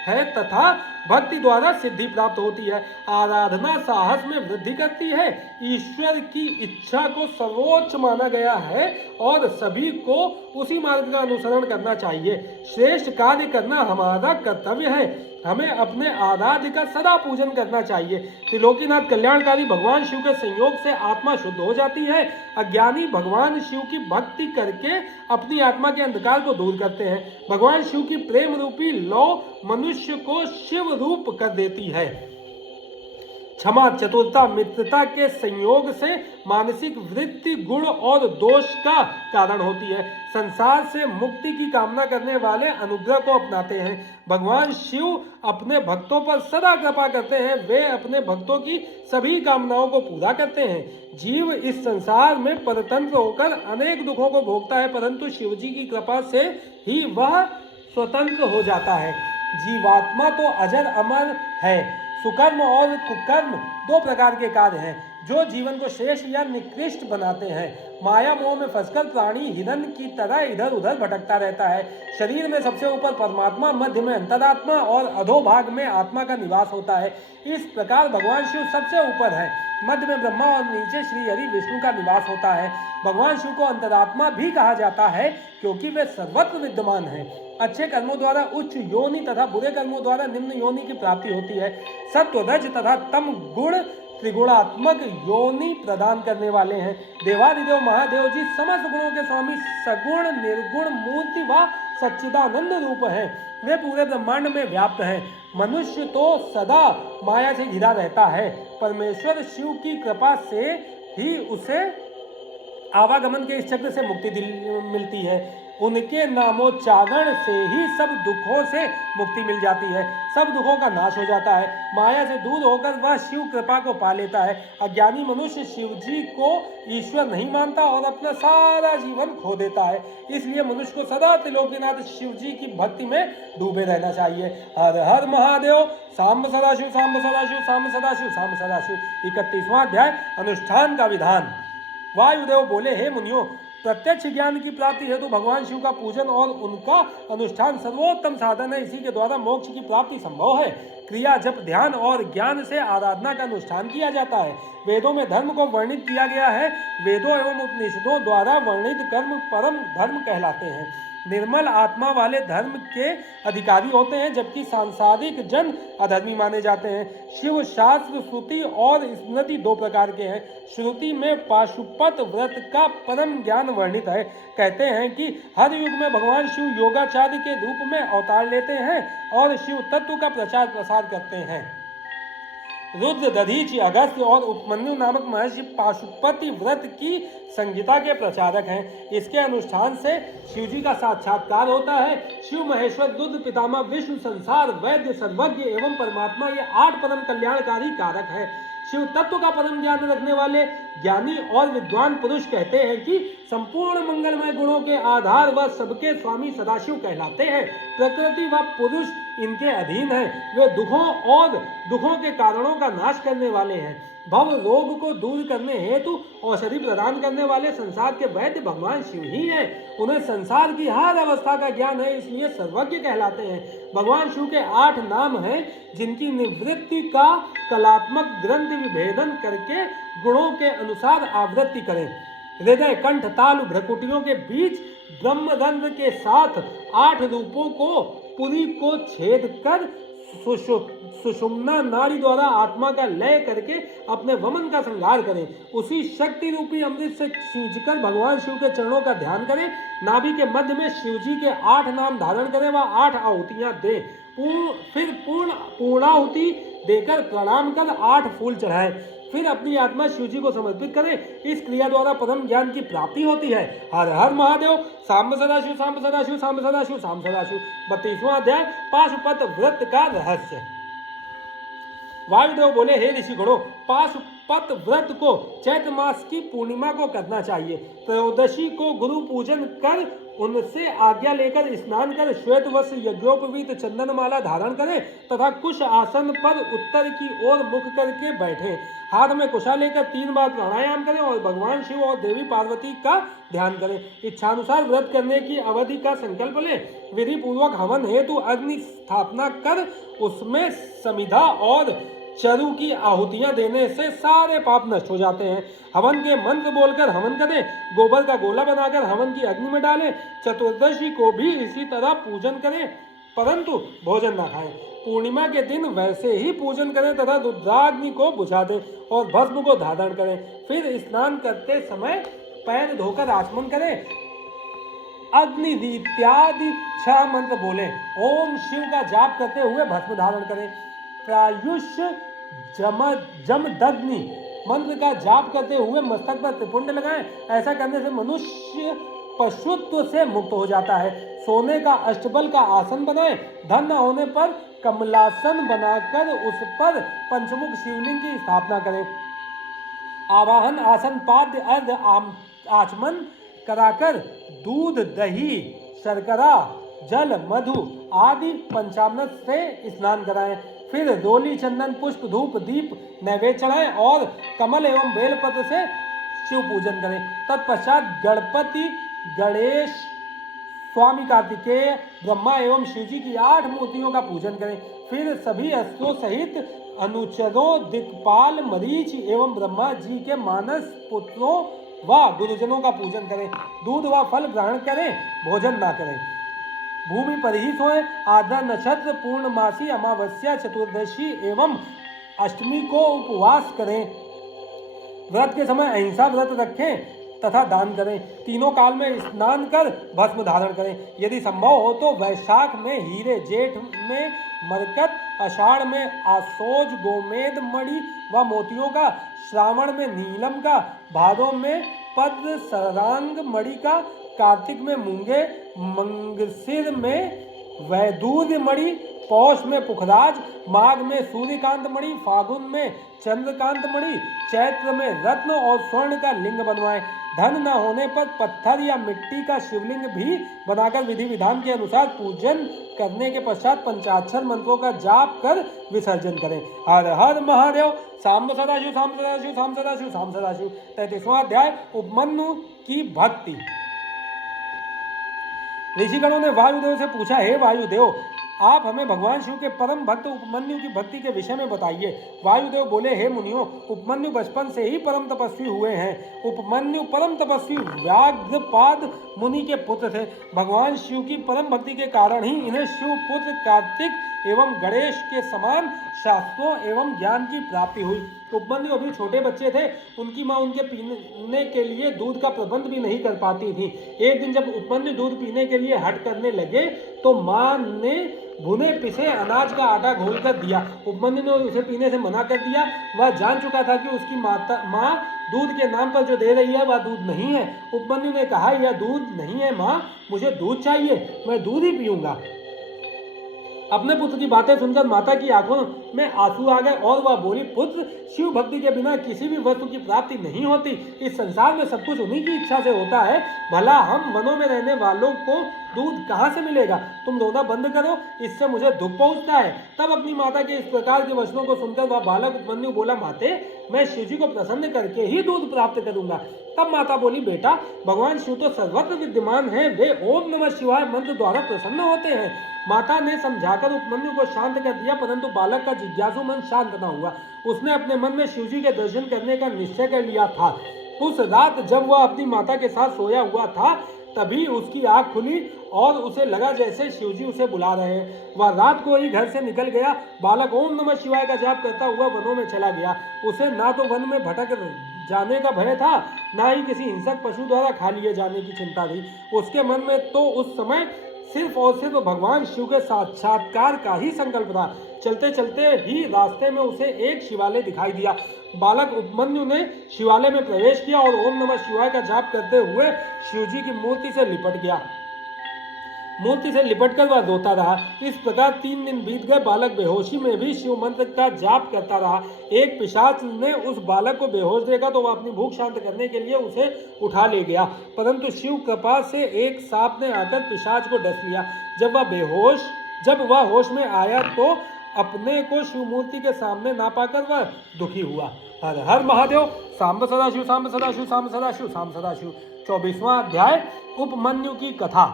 है तथा भक्ति द्वारा सिद्धि प्राप्त होती है। आराधना साहस में वृद्धि करती है। ईश्वर की इच्छा को सर्वोच्च माना गया है और सभी को उसी मार्ग का अनुसरण करना चाहिए। श्रेष्ठ कार्य करना हमारा कर्तव्य है। हमें अपने आराध्य का सदा पूजन करना चाहिए। त्रिलोकीनाथ कल्याणकारी भगवान शिव के संयोग से आत्मा शुद्ध हो जाती है। अज्ञानी भगवान शिव की भक्ति करके अपनी आत्मा के अंधकार को दूर करते हैं। भगवान शिव की प्रेम रूपी लौ मनुष्य को शिव रूप कर देती है। क्षमा, चतुरता, मित्रता के संयोग से मानसिक वृत्ति गुण और दोष का कारण होती है। संसार से मुक्ति की कामना करने वाले अनुग्रह को अपनाते हैं। भगवान शिव अपने भक्तों पर सदा कृपा करते हैं। वे अपने भक्तों की सभी कामनाओं को पूरा करते हैं। जीव इस संसार में परतंत्र होकर अनेक दुखों को भोगता है, परंतु शिव जी की कृपा से ही वह स्वतंत्र हो जाता है। जीवात्मा तो अजर अमर है। सुकर्म और कुकर्म दो प्रकार के कार्य हैं जो जीवन को श्रेष्ठ या निकृष्ट बनाते हैं। माया मोह में फंसकर प्राणी हिरन की तरह इधर उधर भटकता रहता है। शरीर में सबसे ऊपर परमात्मा, मध्य में अंतरात्मा और अधोभाग में आत्मा का निवास होता है। इस प्रकार भगवान शिव सबसे ऊपर है, मध्य में ब्रह्मा और नीचे श्री हरि विष्णु का निवास होता है। भगवान शिव को अंतरात्मा भी कहा जाता है क्योंकि वे सर्वत्र विद्यमान हैं। अच्छे कर्मों द्वारा उच्च योनि तथा बुरे कर्मों द्वारा निम्न योनि की प्राप्ति होती है। सत्व, रज तथा तम गुण त्रिगुणात्मक योनि प्रदान करने वाले हैं। देवादिदेव महादेव जी समस्त गुणों के स्वामी सगुण निर्गुण मूर्ति व सच्चिदानंद रूप हैं। वे पूरे ब्रह्मांड में व्याप्त हैं। मनुष्य तो सदा माया से घिरा रहता है। परमेश्वर शिव की कृपा से ही उसे आवागमन के इस चक्र से मुक्ति मिलती है। उनके नामोच्चारण से ही सब दुखों से मुक्ति मिल जाती है, सब दुखों का नाश हो जाता है। माया से दूर होकर वह शिव कृपा को पा लेता है। अज्ञानी मनुष्य शिव जी को ईश्वर नहीं मानता और अपना सारा जीवन खो देता है। इसलिए मनुष्य को सदा त्रिलोकीनाथ शिव जी की भक्ति में डूबे रहना चाहिए। हर हर महादेव। सांब सदाशिव, सांब सदाशिव, सांब सदाशिव, सांब सदाशिव। 31वां अध्याय, अनुष्ठान का विधान। वायुदेव बोले, हे मुनियों, प्रत्यक्ष ज्ञान की प्राप्ति हेतु भगवान शिव का पूजन और उनका अनुष्ठान सर्वोत्तम साधन है। इसी के द्वारा मोक्ष की प्राप्ति संभव है। क्रिया, जप, ध्यान और ज्ञान से आराधना का अनुष्ठान किया जाता है। वेदों में धर्म को वर्णित किया गया है। वेदों एवं उपनिषदों द्वारा वर्णित कर्म परम धर्म कहलाते हैं। निर्मल आत्मा वाले धर्म के अधिकारी होते हैं, जबकि सांसारिक जन अधर्मी माने जाते हैं। शिव शास्त्र, श्रुति और स्मृति दो प्रकार के हैं। श्रुति में पाशुपत व्रत का परम ज्ञान वर्णित है। कहते हैं कि हर युग में भगवान शिव योगाचार्य के रूप में अवतार लेते हैं और शिव तत्व का प्रचार प्रसार करते हैं। रुद्र, दधीचि, अगस्त्य और उपमन्यु नामक महर्षि पाशुपति व्रत की संहिता के प्रचारक हैं। इसके अनुष्ठान से शिव जी का साक्षात्कार होता है। शिव, महेश्वर, रुद्र, पितामह, विष्णु, संसार, वैद्य, सर्वज्ञ एवं परमात्मा ये 8 परम कल्याणकारी कारक हैं। शिव तत्व का परम ज्ञान रखने वाले ज्ञानी और विद्वान पुरुष कहते हैं कि संपूर्ण मंगलमय गुणों के आधार व सबके स्वामी सदाशिव कहलाते हैं। प्रकृति व पुरुष इनके अधीन हैं। वे दुखों के कारणों का नाश करने वाले हैं। भव रोग को दूर करने हेतु औषधि प्रदान करने वाले संसार के वैद्य भगवान शिव ही हैं। उन्हें संसार की हर अवस्था का ज्ञान है, इसलिए सर्वज्ञ कहलाते हैं। भगवान शिव के 8 नाम हैं, जिनकी निवृत्ति का कलात्मक ग्रंथ विभेदन करके गुणों के अनुसार आवृत्ति करें। हृदय, कंठ, तालु, भ्रकुटियों के बीच ब्रह्मरंध्र के साथ 8 रूपों को पुरी को छेद कर सुषुम्ना नाड़ी द्वारा आत्मा का लय करके अपने वमन का संहार करें। उसी शक्ति रूपी अमृत से सींचकर भगवान शिव के चरणों का ध्यान करें। नाभि के मध्य में शिव जी के 8 नाम धारण करें व 8 आहुतियां दें। फिर पूर्णाहुति देकर प्रणाम कर 8 फूल चढ़ाएं। फिर अपनी आत्मा शिव जी को समर्पित करें। इस क्रिया द्वारा परम ज्ञान की प्राप्ति होती है। हर हर महादेव। सांब सदाशिव, सांब सदाशिव, सांब सदाशिव, सांब सदाशिव। 32वां अध्याय, पाशुपत व्रत का रहस्य। वायुदेव बोले, हे ऋषिगणों, पाशुपत व्रत को चैत्र मास की पूर्णिमा को करना चाहिए। त्रयोदशी को गुरु पूजन कर उनसे आज्ञा लेकर स्नान कर श्वेत वस्त्र यज्ञोपवीत चंदनमाला धारण करें तथा कुश आसन पर उत्तर की ओर मुख करके बैठें। हाथ में कुशा लेकर 3 बार प्राणायाम करें और भगवान शिव और देवी पार्वती का ध्यान करें। इच्छानुसार व्रत करने की अवधि का संकल्प लें। विधि पूर्वक हवन हेतु अग्नि स्थापना कर उसमें समिधा और चरु की आहुतियां देने से सारे पाप नष्ट हो जाते हैं। हवन के मंत्र बोलकर हवन करें। गोबर का गोला बनाकर हवन की अग्नि में डालें। चतुर्दशी को भी इसी तरह पूजन करें, परंतु भोजन न खाएं। पूर्णिमा के दिन वैसे ही पूजन करें तथा रुद्राग्नि को बुझा दें और भस्म को धारण करें। फिर स्नान करते समय पैर धोकर आचमन करें। अग्नि इत्यादि 6 मंत्र बोलें। ओम शिव का जाप करते हुए भस्म धारण करें। प्रायुष जमदग्नि मंत्र का जाप करते हुए मस्तक पर त्रिपुंड लगाएं। ऐसा करने से मनुष्य पशुत्व से मुक्त हो जाता है। सोने का अष्टबल का आसन बनाएं। धन न होने पर कमलासन बनाकर उस पर पंचमुख शिवलिंग की स्थापना करें। आवाहन, आसन, पाद्य, अर्घ, आचमन कराकर दूध, दही, शर्करा जल, मधु आदि पंचामृत से स्नान कराएं। फिर रोली, चंदन, पुष्प, धूप, दीप नैवेद्य चढ़ाएं और कमल एवं बेलपत्र से शिव पूजन करें। तत्पश्चात गणपति, गणेश, स्वामी कार्तिकेय, ब्रह्मा एवं शिव जी की 8 मूर्तियों का पूजन करें। फिर सभी अस्त्रों सहित अनुचरों, दिक्पाल, मरीच एवं ब्रह्मा जी के मानस पुत्रों व गुरुजनों का पूजन करें। दूध व फल ग्रहण करें, भोजन ना करें। भूमि पर ही सोएं। आधा नक्षत्र, पूर्णमासी, अमावस्या, चतुर्दशी एवं अष्टमी को उपवास करें। व्रत के समय अहिंसा व्रत रखें तथा दान करें। तीनों काल में स्नान कर भस्म धारण करें। यदि संभव हो तो वैशाख में हीरे, जेठ में मरकत, आषाढ़ में आसोज, गोमेद मणि व मोतियों का, श्रावण में नीलम का, भादों में पद्म सरांग मणि का, कार्तिक में मूंगे, मंगसिर में वैदूर्य मणि, पौष में पुखराज, माघ में सूर्यकांत मणि, फागुन में चंद्रकांत मणि, चैत्र में रत्न और स्वर्ण का लिंग बनवाएं। धन न होने पर पत्थर या मिट्टी का शिवलिंग भी बनाकर विधि विधान के अनुसार पूजन करने के पश्चात पंचाक्षर मंत्रों का जाप कर विसर्जन करें। हर हर महादेव। सांब सदाशिव, सांब सदाशिव, सांब सदाशिव, सांब सदाशिव। 33वां अध्याय उपमन्यु की भक्ति। ऋषिगणों ने वायुदेव से पूछा, हे वायुदेव, आप हमें भगवान शिव के परम भक्त उपमन्यु की भक्ति के विषय में बताइए। वायुदेव बोले, हे मुनियों, उपमन्यु बचपन से ही परम तपस्वी हुए हैं। उपमन्यु परम तपस्वी व्याघ्रपाद मुनि के पुत्र थे। भगवान शिव की परम भक्ति के कारण ही इन्हें शिव पुत्र कार्तिक एवं गणेश के समान शास्त्रों एवं ज्ञान की प्राप्ति हुई। उपमन्यु अभी छोटे बच्चे थे। उनकी माँ उनके पीने के लिए दूध का प्रबंध भी नहीं कर पाती थी। एक दिन जब उपमन्यु दूध पीने के लिए हट करने लगे तो माँ ने भुने पिसे अनाज का आटा घोल कर दिया। उपमन्यु ने उसे पीने से मना कर दिया। वह जान चुका था कि उसकी माँ दूध के नाम पर जो दे रही है वह दूध नहीं है। उपमन्यु ने कहा, यह दूध नहीं है माँ, मुझे दूध चाहिए, मैं दूध ही पीऊंगा। अपने पुत्र की बातें सुनकर माता की आंखों में आंसू आ गए और वह बोली, पुत्र, शिव भक्ति के बिना किसी भी वस्तु की प्राप्ति नहीं होती। इस संसार में सब कुछ उन्हीं की इच्छा से होता है। भला हम वनों में रहने वालों को दूध कहाँ से मिलेगा? तुम रोना बंद करो, इससे मुझे दुख पहुंचता है। तब अपनी माता के इस प्रकार के वचनों को सुनकर वह बालक उपमन्यु बोला, माते, मैं शिव जी को प्रसन्न करके ही दूध प्राप्त करूंगा। तब माता बोली, बेटा, भगवान शिव तो सर्वत्र विद्यमान है, वे ओम नमः शिवाय मंत्र द्वारा प्रसन्न होते हैं। माता ने समझाकर उपमन्यु को शांत कर दिया, परंतु बालक का जिज्ञासु मन शांत न हुआ। उसने अपने मन में शिवजी के दर्शन करने का निश्चय कर लिया था। उस रात जब वह अपनी माता के साथ सोया हुआ था, तभी उसकी आंख खुली और उसे लगा जैसे शिवजी उसे बुला रहे हैं। वह रात को ही घर से निकल गया। बालक ओम नमः शिवाय का जाप करता हुआ वनों में चला गया। उसे ना तो वन में भटक जाने का भय था, ना ही किसी हिंसक पशु द्वारा खा लिए जाने की चिंता थी। उसके मन में तो उस समय सिर्फ और सिर्फ भगवान शिव के साक्षात्कार का ही संकल्प था। चलते चलते ही रास्ते में उसे एक शिवालय दिखाई दिया। बालक उपमन्यु ने शिवालय में प्रवेश किया और ओम नमः शिवाय का जाप करते हुए शिवजी की मूर्ति से लिपट गया। मूर्ति से लिपटकर वह रोता रहा। इस प्रकार 3 दिन बीत गए। बालक बेहोशी में भी शिव मंत्र का जाप करता रहा। एक पिशाच ने उस बालक को बेहोश देखा तो वह अपनी भूख शांत करने के लिए उसे उठा ले गया, परंतु शिव कृपा से एक सांप ने आकर पिशाच को डस लिया। जब वह होश में आया तो अपने को शिव मूर्ति के सामने ना पाकर वह दुखी हुआ। हर हर महादेव। सांब सदाशिव, सांब सदाशिव, सांब सदाशिव, सांब सदाशिव। 24वां अध्याय उपमन्यु की कथा।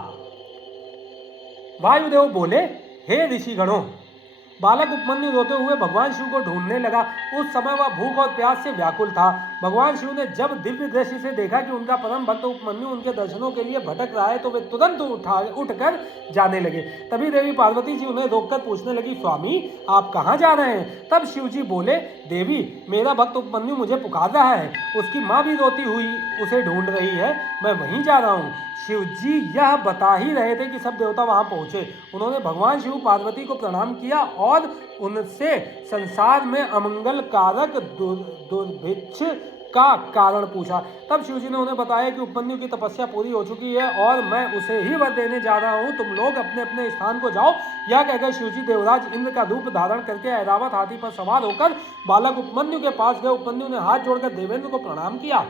वायुदेव बोले, हे ऋषिगणों, बालक उपमन्यु रोते हुए भगवान शिव को ढूंढने लगा। उस समय वह भूख और प्यास से व्याकुल था। भगवान शिव ने जब दिव्य दृष्टि से देखा कि उनका परम भक्त उपमन्यु उनके दर्शनों के लिए भटक रहा है तो वे तुरंत उठकर जाने लगे। तभी देवी पार्वती जी उन्हें रोककर पूछने लगी, स्वामी, आप कहाँ जा रहे हैं? तब शिव जी बोले, देवी, मेरा भक्त उपमन्यु मुझे पुकार रहा है। उसकी माँ भी रोती हुई उसे ढूंढ रही है, मैं वहीं जा रहा हूँ। शिव जी यह बता ही रहे थे कि सब देवता वहां पहुंचे। उन्होंने भगवान शिव पार्वती को प्रणाम किया और उनसे संसार में अमंगल कारक दुर्भिक्ष का कारण पूछा। तब शिव जी ने उन्हें बताया कि उपमन्यु की तपस्या पूरी हो चुकी है और मैं उसे ही वर देने जा रहा हूँ। तुम लोग अपने अपने स्थान को जाओ। यह कहकर शिव जी देवराज इंद्र का रूप धारण करके ऐरावत हाथी पर सवार होकर बालक उपमन्यु के पास गए। उपमन्यु ने हाथ जोड़कर देवेंद्र को प्रणाम किया।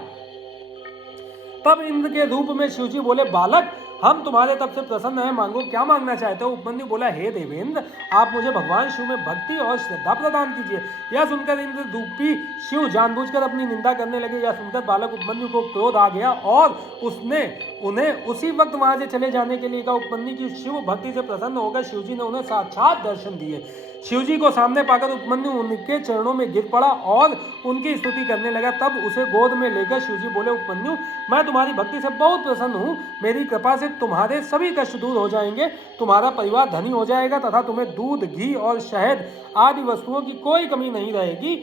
तब इंद्र के रूप में शिवजी बोले, बालक, हम तुम्हारे तब से प्रसन्न हैं, मांगो क्या मांगना चाहते हो। उपमन्यु बोला, हे देवेंद्र, आप मुझे भगवान शिव में भक्ति और श्रद्धा प्रदान कीजिए। यह सुनकर इंद्र रूपी शिव जानबूझकर अपनी निंदा करने लगे। यह सुनकर बालक उपमन्यु को क्रोध आ गया और उसने उन्हें उसी वक्त वहां से चले जाने के लिए कहा। उपमन्यु की शिव भक्ति से प्रसन्न होकर शिवजी ने उन्हें साक्षात दर्शन दिए। शिवजी को सामने पाकर उपमन्यु उनके चरणों में गिर पड़ा और उनकी स्तुति करने लगा। तब उसे गोद में लेकर शिवजी बोले, उपमन्यु, मैं तुम्हारी भक्ति से बहुत प्रसन्न हूँ। मेरी कृपा से तुम्हारे सभी कष्ट दूर हो जाएंगे, तुम्हारा परिवार धनी हो जाएगा तथा तुम्हें दूध, घी और शहद आदि वस्तुओं की कोई कमी नहीं रहेगी।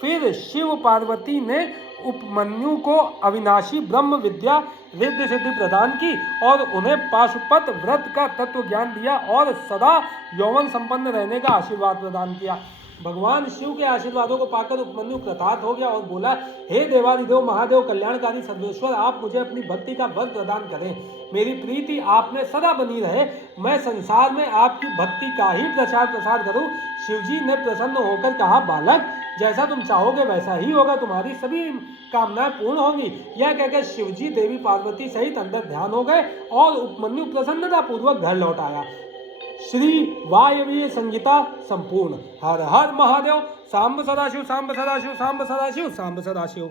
फिर शिव पार्वती ने उपमन्यु को अविनाशी ब्रह्म विद्या रिद्धि सिद्धि प्रदान की और उन्हें पाशुपत व्रत का तत्व ज्ञान दिया और सदा यौवन संपन्न रहने का आशीर्वाद प्रदान किया। भगवान शिव के आशीर्वादों को पाकर उपमन्यु कृतार्थ हो गया और बोला, हे देवादिदेव महादेव कल्याणकारी सर्वेश्वर, आप मुझे अपनी भक्ति का वर प्रदान करें। मेरी प्रीति आप में सदा बनी रहे। मैं संसार में आपकी भक्ति का ही प्रचार प्रसार करूं। शिवजी ने प्रसन्न होकर कहा, बालक, जैसा तुम चाहोगे वैसा ही होगा, तुम्हारी सभी कामनाएं पूर्ण होंगी। यह कहकर शिवजी देवी पार्वती सहित अंदर ध्यान हो गए और उपमन्यु प्रसन्नता पूर्वक घर लौट आया। श्री वायवीय संगीता संपूर्ण। हर हर महादेव। सांब सदाशिव, सांब सदाशिव, सांब सदाशिव, सांब सदाशिव।